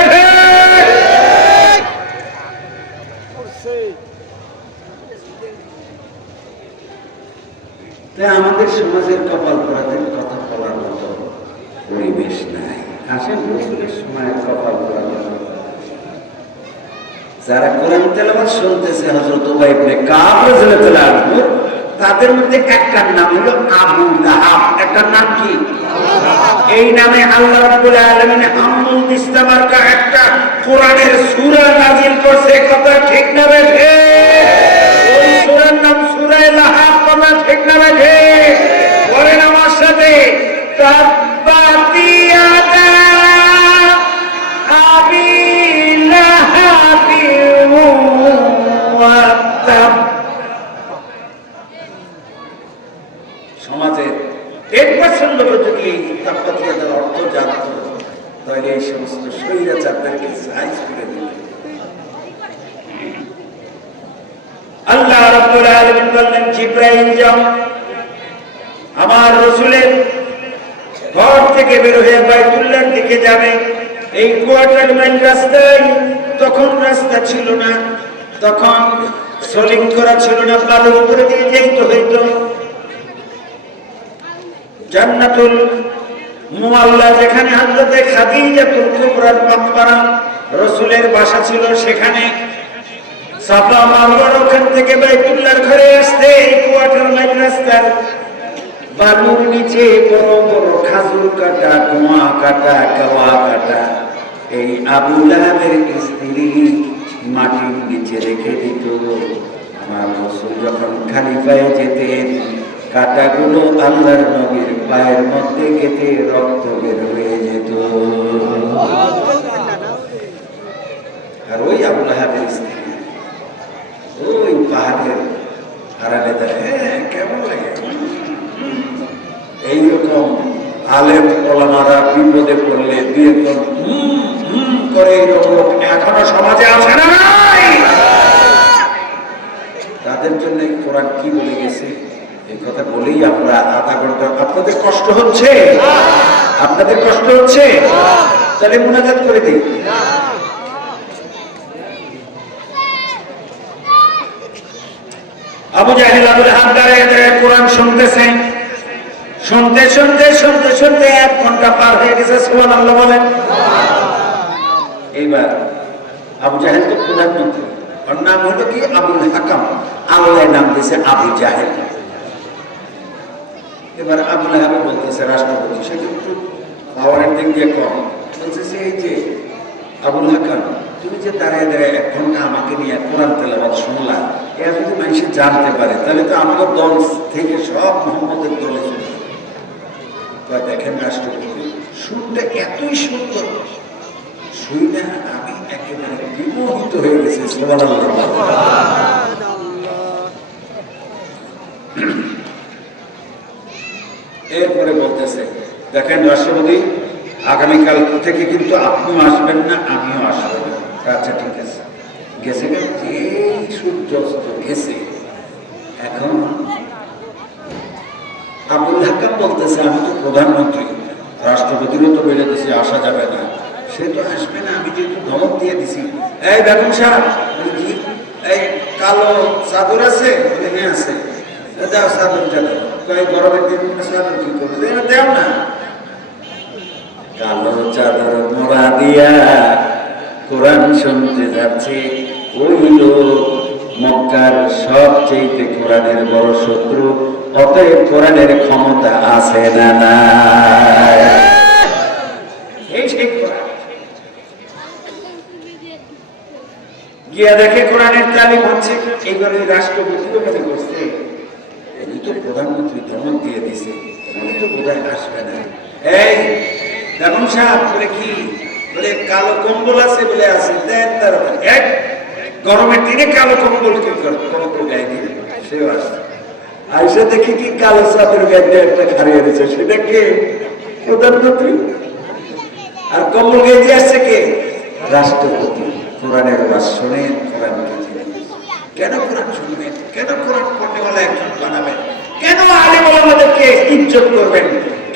আমাদের সমাজের কপাল পড়াদের কথা বলার মতো পরিবেশ নাই। আসেন রসুলের সময় কপাল পড়ানোর, যারা কোরআন তেলাওয়াত শুনতেছে হযরত উবাই ইবনে কাব রাদিয়াল্লাহু আনহু, তাদের মধ্যে একটার নাম হলো আবু লাহাব। একটার নাম কি? এই নামে আল্লাহ রাব্বুল আলামিন হামদুল ইসলামারকা একটা কোরআনের সূরা নাযিল করছে, কথা ঠিক না বেঠে? ওই সূরার নাম সূরা লাহাব, কথা ঠিক না বেঠে? পড়েন আমার সাথে, তাব্বাত ইয়াদা আবি লাহাবি ওয়া তাব। সমাজের 1% লোক যদি এই তাব্বাত ইয়াদার অর্থ জানতো, তাহলে এই সমস্ত স্বৈরাচারদেরকে সাইজ করে দিত। আল্লাহ রাব্বুল আলামিন বললেন, জিবরাইল যাও, আমার রাসূলের ঘর থেকে বের হয়ে বাইতুল্লাহর দিকে যাবে। এই কোয়ার্টার মাইল রাস্তায়, তখন রাস্তা ছিল না, তখন সলিং করা ছিল না, বালুর উপরে দিয়ে যেতে হইতো। জান্নাতুল মুআল্লা, যেখানে হযরতে খাদিজাতুল কুবরার মাকবারা রাসূলের বাসা ছিল, সেখানে সাফা মারওয়ার ওখান থেকে বাইতুল্লাহর ঘরে আসতে কোয়ার্টার মাইল রাস্তার বালুর নিচে বড় বড় খাজুর কাটা, কুয়া কাটা, কাওয়া কাটা এই আবু লাহাবের স্ত্রী মাটির নিচে রেখে দিত। আমার রাসূল যখন খালি পায়ে যেতেন, কাটাগুলো আল্লাহর নবীর পায়ের মধ্যে কেটে রক্ত বের হয়ে যেত। আর ওই আবু লাহাবের স্ত্রী ওই পাহাড়ের আড়ালে দাঁড়িয়ে কেমন লাগে। এইরকম আলেম ওলামারা বিপদে পড়লে দুই একজন করে এইরকম এখনো সমাজে আছে না নাই? তাদের জন্য কোরআন কি বলে গেছে এই কথা বলেই আমরা আধা ঘন্টা। আপনাদের কষ্ট হচ্ছে? আপনাদের কষ্ট হচ্ছে? তাহলে মুনাজাত করে দিই। আবু জাহেল আবুল হাব দাঁড়িয়ে দাঁড়িয়ে কোরআন শুনতেছেন। শুনতে শুনতে শুনতে শুনতে 1 ঘন্টা পার হয়ে গেছে। সুবহানাল্লাহ বলেন। এইবার আবু জাহেল তো প্রধানমন্ত্রী, ওর নাম হলো কি আবুল হাকাম, আল্লাহ নাম দিয়েছে আবু জাহেল। এবার আবুল হাব বলতেছে রাষ্ট্রপতি, সে কিন্তু পাওয়ারের দিক দিয়ে কম, বলতেছে এই যে আবুল হাকাম, তুমি যে দাঁড়িয়ে দাঁড়িয়ে 1 ঘন্টা আমাকে নিয়ে কোরআন তেলাওয়াত শুনলা, এরা যদি মানুষ জানতে পারে তাহলে তো আমাদের দল থেকে সব মোহাম্মদের দলে চলে। দেখেন রাষ্ট্রপতি, সুরটা এতই সুন্দর, শুই না আমি একেবারে বিমোহিত হয়ে গেছি। সুবহানাল্লাহ। এরপরে বলতেছে, দেখেন রাষ্ট্রপতি, আগামীকাল থেকে কিন্তু আপনিও আসবেন না, আমিও আসবো না। আচ্ছা ঠিক আছে। গেছে যে সূর্যাস্ত গেছে। এখন আবুল হাকাম বলতেছে, আমি তো প্রধানমন্ত্রী, রাষ্ট্রপতিরও তো বেড়ে দিছি, আসা যাবে না, সে তো আসবে না, আমি যেহেতু ধমক দিয়ে দিছি। এই বেগম সাহেব, এই কালো চাদর আছে? বলে হ্যাঁ আছে। দাও চাদরটা দাও। এই গরমের দিন চাদর কি করবে? দেও না। কালো চাদর মোড়া দিয়া কোরআন শুনতে যাচ্ছে ওই লোক মক্কার সবচেয়ে কোরআনের বড় শত্রু, অতএব কোরআনের ক্ষমতা আছে না না? এই সেই কোরআন গিয়া দেখে কোরআনের তালিম হচ্ছে। এইবারে রাষ্ট্রপতিও মনে করছে উনি তো প্রধানমন্ত্রী ধমক দিয়ে দিছে, উনি তো বোধহয় আসবে না। এই বেগম সাহেব, বলে কি? বলে কালো কম্বল আছে? বলে আছে। দেন তাড়াতাড়ি। এক গরমের দিনে কালো কম্বল কি করে কম্বল গায়ে দিয়ে সেও আসছে। আইসা দেখি কি কালো চাদর গায়ে একটা খারিয়ে দিচ্ছে, সেটা কে? প্রধানমন্ত্রী। আর কম্বল গায়ে দিয়ে আসছে কে? রাষ্ট্রপতি। কোরআনের ওয়াজ শোনেন, কোরআনকে চিনেন। কেন কোরআন শুনবেন? কেন কোরআন পড়নেওয়ালা একজন বানাবেন? কেন আলেম ওলামাদেরকে ইজ্জত করবেন?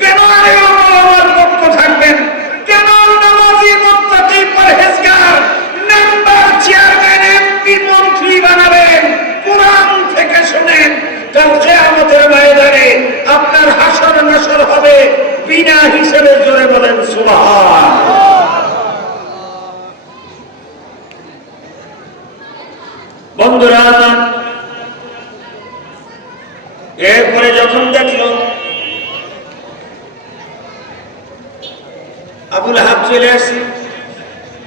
কেন আলেম ওলামার পক্ষ থাকবেন? কেন নামাজি মুত্তাকি পরহেজগার মেম্বার চেয়ারম্যান এমপি মন্ত্রী বানাবেন? কোরআন থেকে শুনেন। কাল কিয়ামতের ময়দানে আপনার হাসর নাসর হবে বিনা হিসেবে। জোরে বলেন সুবহানাল্লাহ। বন্ধুরা, এরপরে যখন দেখল আবুল হাব চলে আসছে,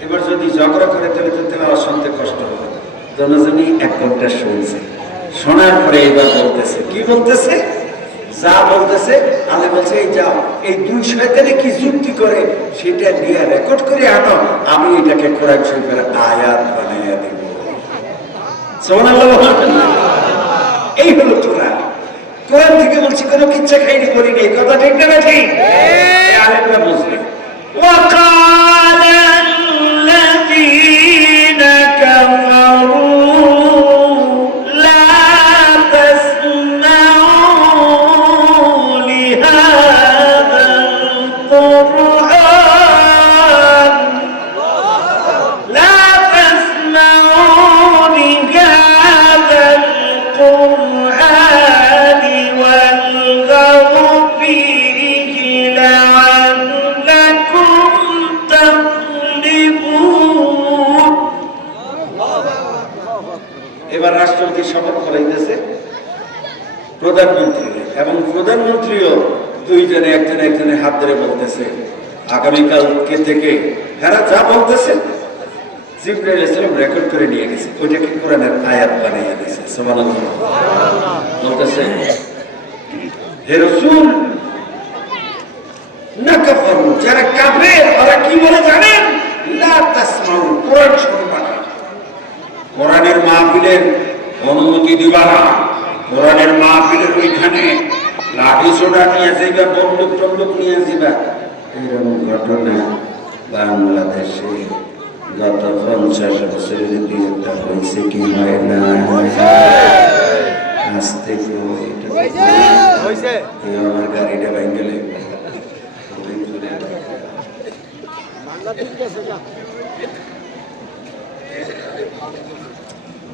এবার যদি ঝগড়া করে তাহলে তো তেলাওয়াত শুনতে কষ্ট হবে। জনজনই 1 ঘন্টা শুনছে। শোনার পরে এবার বলতেছে, কি বলতেছে? যা বলতেছে আলে বলছে, এই যাও, এই 2 শয়তানে কি যুক্তি করে সেটা নিয়ে রেকর্ড করে আনো, আমি এটাকে কোরআন শরীফের আয়াত বানাইয়া দিব। এই হলো কোরআন। কোরআন থেকে বলছি কোনো কিচ্ছা খাইনি করি নেই, কথা ঠিক না? ঠিক। আরেকটা বুঝবে। وقال الذين كفروا لا تسمعوا لهذا القرآن لا تسمعوا لهذا القرآن والغوا فيه প্রধানমন্ত্রী এবং প্রধানমন্ত্রীও দুইজনে একজনে হাত ধরে বলতেছে আগামীকালকে থেকে এরা যা বলতেছে জিবরাইল আলাইহিস সালাম রেকর্ড করে নিয়ে গেছে, ওইটাকে কোরআনের আয়াত বানিয়ে দিয়েছে। সুবহানাল্লাহ। বলতেছে হে রাসূল, না কাফারু, যারা কাফের ওরা কি বলে জানেন? লা তাসমাউ, কোরআন শুনবা না, কোরআনের মাহফিলের অনুমতি দিবা না, কোরআনের মাহফিলের ওইখানে লাঠি সোডা নিয়ে যাইবা, বন্দুক টন্দুক নিয়ে যাইবা। এরকম ঘটনা বাংলাদেশে গত 50 বছরের একটা হয়েছে কি হয় না? আসতে আমার গাড়িটা ব্যাঙ্গেলে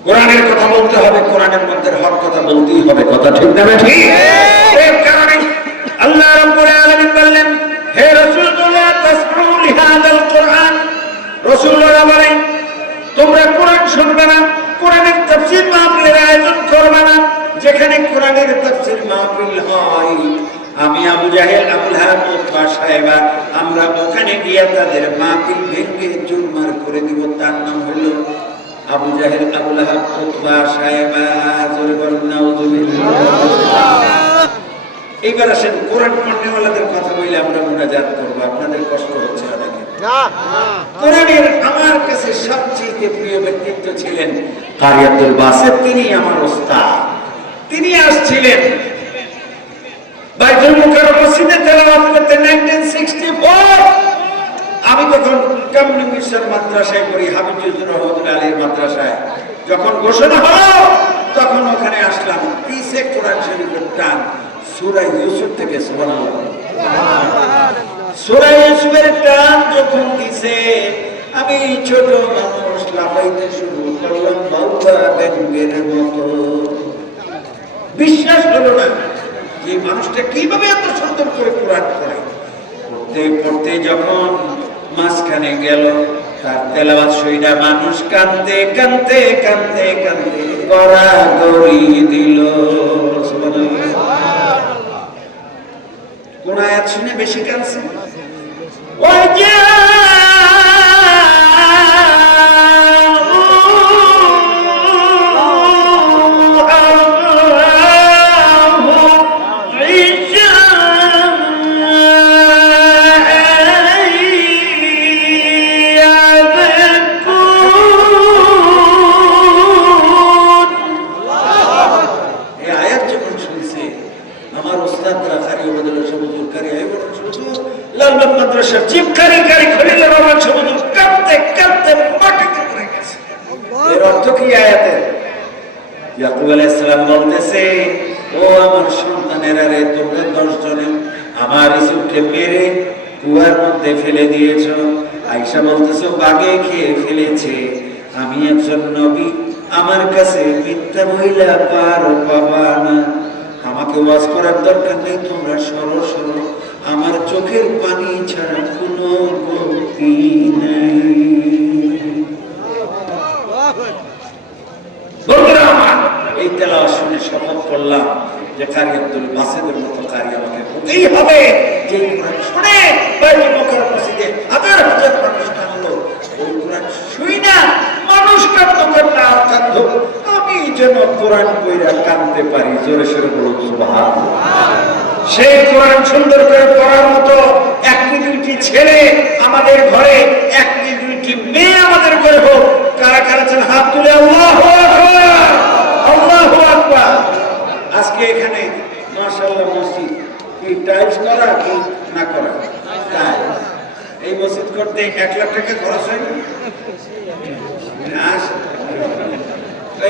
কোরআনের কথা বলতে হবে, কোরআনের মধ্যে হক কথা বলতেই হবে, কথা ঠিক না ঠিক? এর কারণে আল্লাহ রাব্বুল আলামিন বললেন হে রাসূল লা তাসমাউ লিহাদাল কোরআন, রাসূলুল্লাহ বলেন তোমরা কোরআন শুনবে না, কোরআনের তাফসীর মাহফিলের আয়োজন করবে না। যেখানে কোরআনের তাফসীর মাহফিল হয় আমি আবু জাহেল, আবুল হাব, উতবা সাহেবা আমরা ওখানে গিয়ে তাদের মাহফিল ভেঙে চুরমার করে দিব। তার নাম হলো আবু জাহেল, আবুল হাব, উতবা সাহেবা। জোরে বলেন নাউযুবিল্লাহ। এইবার আসেন কোরআন পড়নেওয়ালাদের কথা বলে আমরা মুনাজাত করবো, আপনাদের কষ্ট হচ্ছে অনেকে। কোরআনের আমার কাছে সবচেয়ে প্রিয় ব্যক্তিত্ব ছিলেন কারি আব্দুল বাসেত, তিনি আমার ওস্তাদ। তিনি আসছিলেন বাইতুল মুকাররম মসজিদে তেলাওয়াত করতে 1964। আমি তখন কামরুল মিশর মাদ্রাসায় পড়ি, হাবিবুর রহমাতুল্লাহ আলাইহির মাদ্রাসায়। যখন ঘোষণা হলো তখন ওখানে আসলাম, পিছে কোরআন শরীফের টান সূরা ইউসুফ থেকে। সুবহানাল্লাহ। সূরা ইউসুফের টান যখন দিছে আমি ছোট মানুষ লাফাইতে শুরু করলাম বাবা ব্যাঙের মতো। বিশ্বাস হলো না যে মানুষটা কিভাবে এত সুন্দর করে কোরআন পড়ে। পড়তে পড়তে যখন মাঝখানে গেল তার তেলাওয়াত শুইনা মানুষ কাঁদতে কাঁদতে কাঁদতে কাঁদতে গড়াগড়ি দিল। কোন আয়াত শুনে বেশি কাঁদছে? ওই যে ইয়াকুব আলাইহিস সালাম বলতেছে ও আমার সন্তানেরা রে, তোমরা 10 জনে আমার ইউসুফকে মেরে কুয়ার মধ্যে ফেলে দিয়েছো। আয়েশা বলতেছে বাঘে খেয়ে ফেলেছে, আমি একজন নবী, আমার কাছে মিথ্যা মহিলা পার পাবা না, আমাকে ওয়াজ করার দরকার নেই, তোমরা সরো সরো, আমার চোখের পানি ছাড়া কোনো গতি নাই। এই তেলাওয়াত শুনে শপথ করলাম যে কারি আব্দুল বাসেতের মতো কারি আমাকে হতেই হবে। যে কোরআন শুনে বাইতুল মুকাররম মসজিদে হাজার হাজার মানুষ কাঁদলো, ওই কোরআন শুই না মানুষ কাঁদতো কাঁদতো আর কাঁদতো, আমি যেন কোরআন পড়া কাঁদতে পারি। জোরে সোরে বলুন সুবহানাল্লাহ। সেই কোরআন সুন্দর করে পড়ার মতো একটি দুইটি ছেলে আমাদের ঘরে, একটি দুইটি মেয়ে আমাদের ঘরে হোক। কারা কারা চান হাত তুলে আল্লাহু আকবার, আল্লাহু আকবার। আজকে এখানে মাশাআল্লাহ মসজিদ কি টাইলস করা কি না করা? এই মসজিদ করতে 1 লাখ টাকা খরচ হয় না?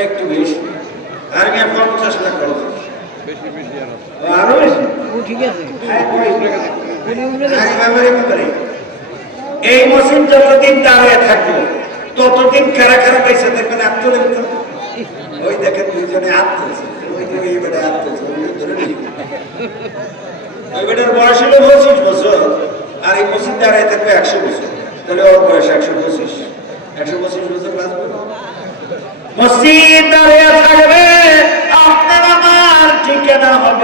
একটু বেশি, আর 50 লাখ খরচ, আরো বেশি। এই মসজিদ যতদিন দাঁড়িয়ে থাকবো ততদিন কারা কারা পয়সা দেখবেন হাত তুলে। ওই দেখেন দুইজনে হাত তুলছে, ওই বেটা হাত তুলছে, ওই বেটার বয়স হলো 25 বছর, আর এই মসজিদ দাঁড়িয়ে থাকবে 100 বছর, তাহলে ওর বয়স 125 বছর বাঁচবে। মসজিদ দাঁড়িয়ে থাকবে, আপনার আমার ঠিকানা হবে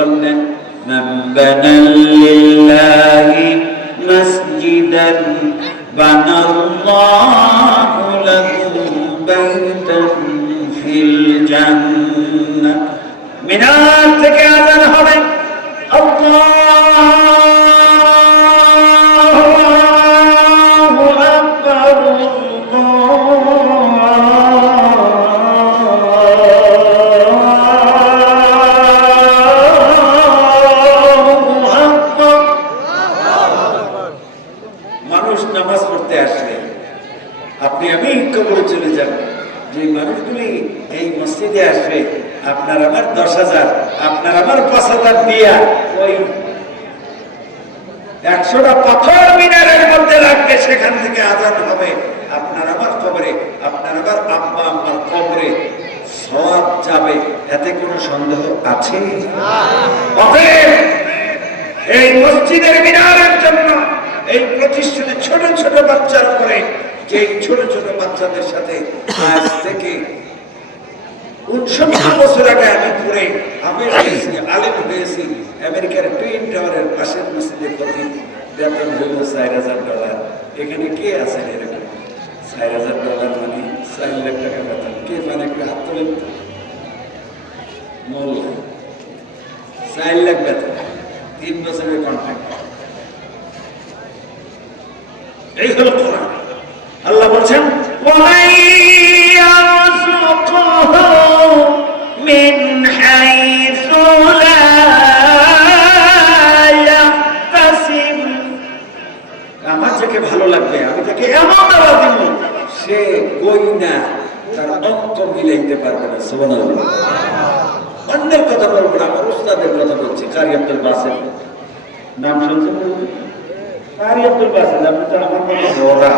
বললেন মান বানা লিল্লাহি মসজিদান বানাল্লাহু লাহু বাইতান ফিল জান্নাহ। মিনার থেকে আযান হবে আল্লাহু আকবার নামাজ পড়তে আসলে আপনি আমি কবরে চলে যান, যে মানুষগুলি এই মসজিদে আসবে আপনার আমার 10,000 আপনার আমার 5,000 দিয়া ওই 100টা পাথর মিনারের মধ্যে রাখবে, সেখান থেকে আযান হবে আপনার আমার কবরে, আপনার আমার আব্বা আম্মার কবরে সওয়াব যাবে, এতে কোনো সন্দেহ আছে? অতএব এই মসজিদের মিনারের জন্য এই প্রতিষ্ঠানে ছোট ছোট বাচ্চার উপরে, যে ছোট ছোট বাচ্চাদের সাথে আজ থেকে 59 বছর আগে আমি পড়ে আলেম হয়েছি, আমেরিকার টুইন টাওয়ারের পাশের মসজিদে প্রতি বেতন হইল $4,000। এখানে কে আছেন এরকম? $4,000 মানে 4 লাখ টাকা বেতন। কে মানে একটু হাত তোলেন? মোল্লা 4 লাখ বেতন, 3 বছরের কন্ট্রাক্ট। এই হলো কোরআন। আল্লাহ বলছেন ওয়ামান ইয়ারযুকুহু মিন হাইসু লা ইয়াহতাসিব, আমার যাকে ভালো লাগবে আমি তাকে এমন দাওয়াত দিব সে কই না তার অঙ্ক মিলাইতে পারবে না। সুবহানাল্লাহ। অন্যের কথা বলবো না, আমার উস্তাদের কথা বলছি। কারি আব্দুল বাসেত নাম শুনছেন? কারি আব্দুল বাসেত, আপনি তো আমার মতো ওরা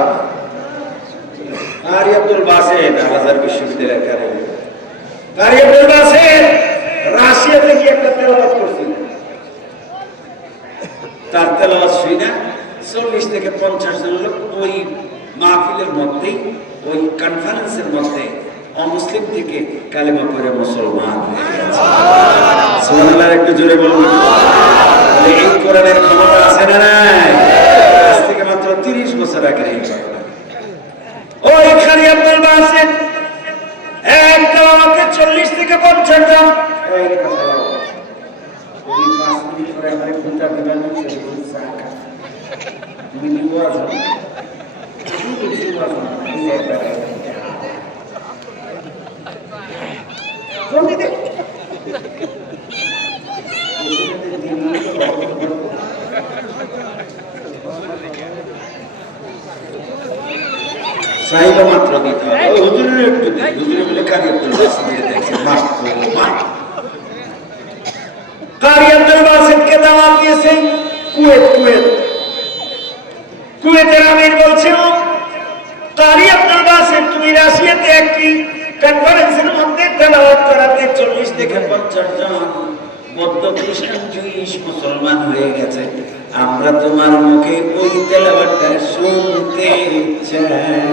কারি আব্দুল বাসেত আলাজার বিশ্ববিদ্যালয়ের কারি আব্দুল বাসেত রাশিয়াতে গিয়ে একটা তেলাওয়াত করছিলেন। তার তেলাওয়াত শুনে 40 থেকে 50 জন লোক ওই মাহফিলের মধ্যেই, ওই কনফারেন্সের মধ্যে অমুসলিম থেকে কালেমা পড়ে মুসলমান হয়ে গেছে। সুবহানাল্লাহ, একটু জোরে বলুন। এই কোরআনের ক্ষমতা আছে না নাই? আজ থেকে মাত্র 30 বছর আগে এই ঘটনা। ওই কারি আব্দুল বাসেত এক তেলাওয়াতে 40 থেকে 50 জন। এই কথা বলো, এই 5 মিনিট পরে আমারে ঘুমটা দিবেন না, সে সাকা তুমি নিওয়া যাও, তুমি নিওয়া যাও, এই একটা কোন দিকে চাইবা মাত্র দিতে হবে। ওই হুজুরের একটু দিন, হুজুরে বলে কারি আব্দুল বাসেত দিয়ে দেখছে মাত্র কারি আব্দুল বাসেতকে দাওয়াত দিয়েছে কুয়েতের আমির বলছিল কারি আব্দুল বাসেত তুমি রাশিয়াতে একটি কনফারেন্সের মধ্যে তেলাওয়াত করাতে 40 থেকে 50 জন বৌদ্ধ খ্রিস্টান জুইশ মুসলমান হয়ে গেছে, আমরা তোমার মুখে ওই তেলাওয়াতটা শুনতে চাই।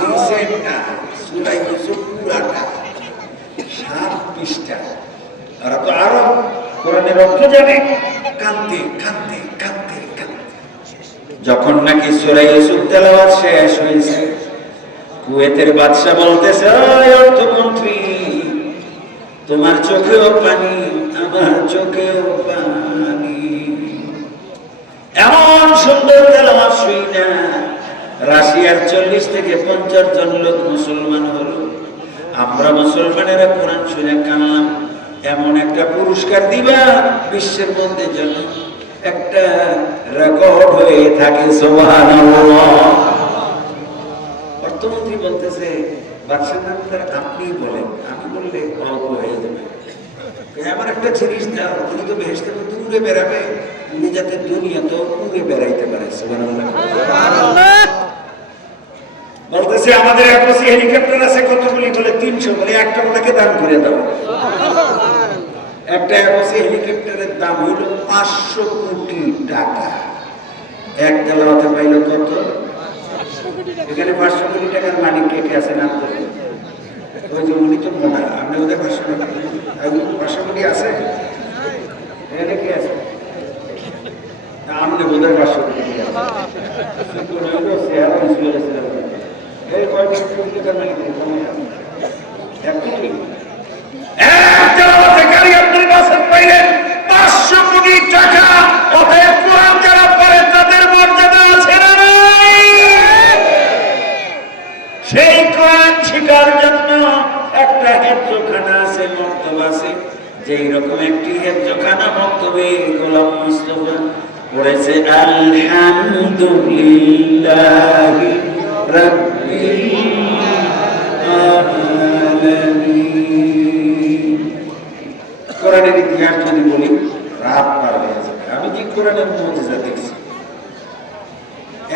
রিসেন্টটা সূরা ইউসুফ পুরাটা 7 পৃষ্ঠা। ওরা তো আরব, কোরআনের অর্থ জানে, কাঁদতে কাঁদতে কাঁদতে কাঁদতে যখন নাকি সূরা ইউসুফ তেলাওয়াত শেষ হয়েছে, কুয়েতের বাদশা বলতেছে ওই অর্থমন্ত্রী তোমার চোখেও পানি আমার চোখেও পানি। এমন সুন্দর তেলাওয়াত শুই না রাশিয়ার 40 থেকে 50 জন লোক মুসলমান হলো। আমরা মুসলমানেরা কোরআন শুনে কানলাম। এমন একটা পুরস্কার দিবা বিশ্বের মধ্যে যেন একটা রেকর্ড হয়ে থাকে। সুবহানাল্লাহ। অর্থমন্ত্রী বলতেছে বাদশার নাম আপনি বলেন, আমি বললে অল্প হয়ে যাবে। আমার একটা জিনিস দাও, উনি তো বেহেশতে দূরে বেড়াবে, উনি যাতে দুনিয়া তো উড়ে বেড়াইতে পারে। সুবহানাল্লাহ। বলতেছে আমাদের একশি হেলিকপ্টার আছে কতগুলি? বলে 300। বলে একটা ওনাকে দান করে দাও। একটা একশি হেলিকপ্টারের দাম হইল 500 কোটি টাকা। এক তেলাওয়াতে পাইল কত? এখানে 500 কোটি টাকার মালিক কে কে আছেন? আপনাদের ওই যে উনি তো মনে হয় আপনি ওদের 500 কোটি আছে। বোধহয় 500 কোটি টাকা চেহারা চলে গেছিল এই কয়েকটা কোটি টাকার মালিক এক কোটি গাড়ি আব্দুল বাসেত পাইলেন 500 কোটি টাকা। অতএব কোরআন যারা পড়ে তাদের মর্যাদা আছে না নাই? সেই কোরআন শিখার জন্য একটা হেফজখানা আছে, মক্তব আছে। যেই রকম একটি হেফজখানা মক্তবে গোলাম মুস্তাফা পড়েছে আলহামদুলিল্লাহি রাব্বিল আলামিন। কোরআনের ইতিহাস যদি বলি রাত পার হয়ে যাবে। আমি যে কোরআনের মুজিজা দেখছি,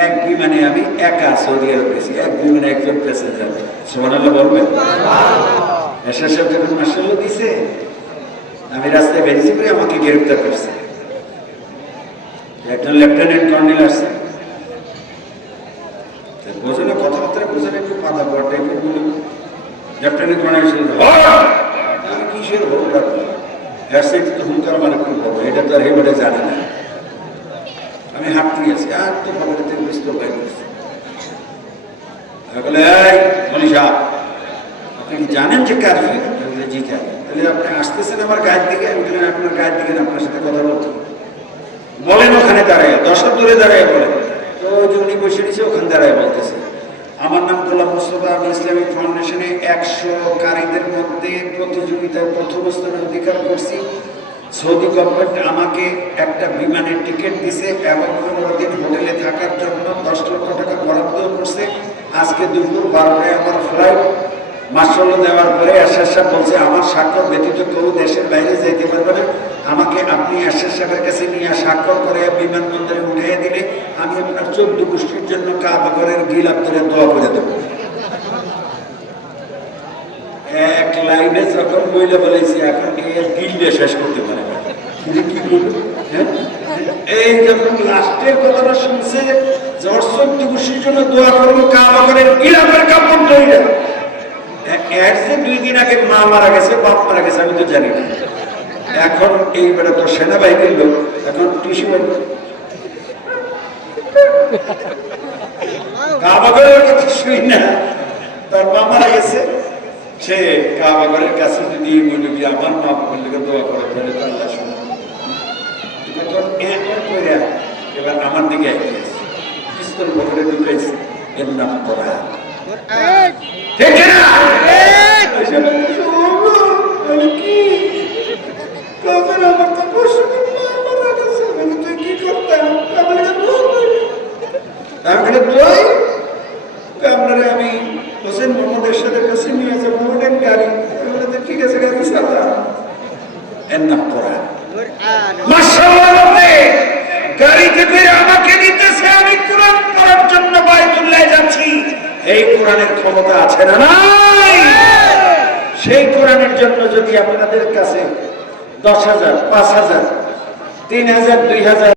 এক বিমানে আমি একা সৌদি আরব গেছি, এক বিমানে একজন প্যাসেঞ্জার। সুবহানাল্লাহ বলবেন? এসআর সাহেব যখন মাশাআল্লাহ দিছে, আমি রাস্তায় বেরিয়েছি করে আমাকে গ্রেফতার করছে। একজন লেফটেন্যান্ট কর্নেল আসছে, বোঝে না, কথাবার্তা বোঝে না, একটু পাতা পড়া টাইপের বলল। লেফটেন্যান্ট কর্নেল আমি কিসের হোক তো হুঙ্কার মানে কি হবো, এটা তো আর হেবারে জানে না। আমি হাঁটতে আছি, আর তো খবরের থেকে ব্যস্ত হয়ে গেছি। মনীষা, আপনি কি জানেন যে কারফিউ? জি জানি। তাহলে আপনি আসতেছেন আমার গায়ের দিকে? আমি বললেন আপনার গায়ের দিকে না, আপনার সাথে কথা বলছি। বলেন ওখানে দাঁড়ায়, 10 হাত দূরে দাঁড়ায় বলেন। তো যে উনি বসে নিয়েছে ওখানে দাঁড়ায় বলতেছে, আমার নাম গোলাম মুস্তাফা, আমি ইসলামিক ফাউন্ডেশনে 100 কারীদের মধ্যে প্রতিযোগিতায় প্রথম স্থানে অধিকার করছি। সৌদি গভর্নমেন্ট আমাকে একটা বিমানের টিকিট দিছে এবং 15 দিন হোটেলে থাকার জন্য 10 লক্ষ টাকা বরাদ্দ করছে। আজকে দুপুর 12টায় আমার ফ্লাইট। মাশাআল্লাহ দেওয়ার পরে এরশাদ সাহেব বলছে আমার স্বাক্ষর ব্যতীত কেউ দেশের বাইরে যেতে পারবে না। আমাকে আপনি এরশাদ সাহেবের কাছে নিয়ে স্বাক্ষর করে বিমানবন্দরে উঠিয়ে দিলে আমি আপনার 14 গোষ্ঠীর জন্য কাবা ঘরের গিলাপ ধরে দোয়া করে দেবো। এক লাইনে যখন বইলে বলেছি, এখন এর গিল্ডে শেষ করতে পারে না। কি বলবো? এই যখন লাস্টের কথাটা শুনছে, জ্বর 14 গোষ্ঠীর জন্য দোয়া করবো, কাবা ঘরের গিলাপের কাপড় তৈরি। এর যে 2 দিন আগে মা মারা গেছে, বাপ মারা গেছে, আমি তো জানি না। এখন এই বেটা তো সেনাবাহিনীর লোক, এখন টিসু কাবাগরের কথা শুই না, তার মা মারা গেছে, সে কাবাগরের কাছে যদি বলি আমার মা বললে দোয়া করে তাহলে তো আল্লাহ শুনে। এবার আমার দিকে এগিয়েছে, পিস্তল পকেটে ঢুকাইছে, এর নাম করা। ঠিক না? আমি হোসেন মোহাম্মদের সাথে কাছে নিয়ে যাবো, গাড়ি ঠিক আছে, গাড়ি চালা। এর নাম করা। গাড়িতে করে আমাকে নিতেছে, আমি কোরআন পড়ার জন্য বাইতুল্লাহ যাচ্ছি। এই কোরআনের ক্ষমতা আছে না নাই? সেই কোরআনের জন্য যদি আপনাদের কাছে 10,000, 5,000, 3,000, 2,000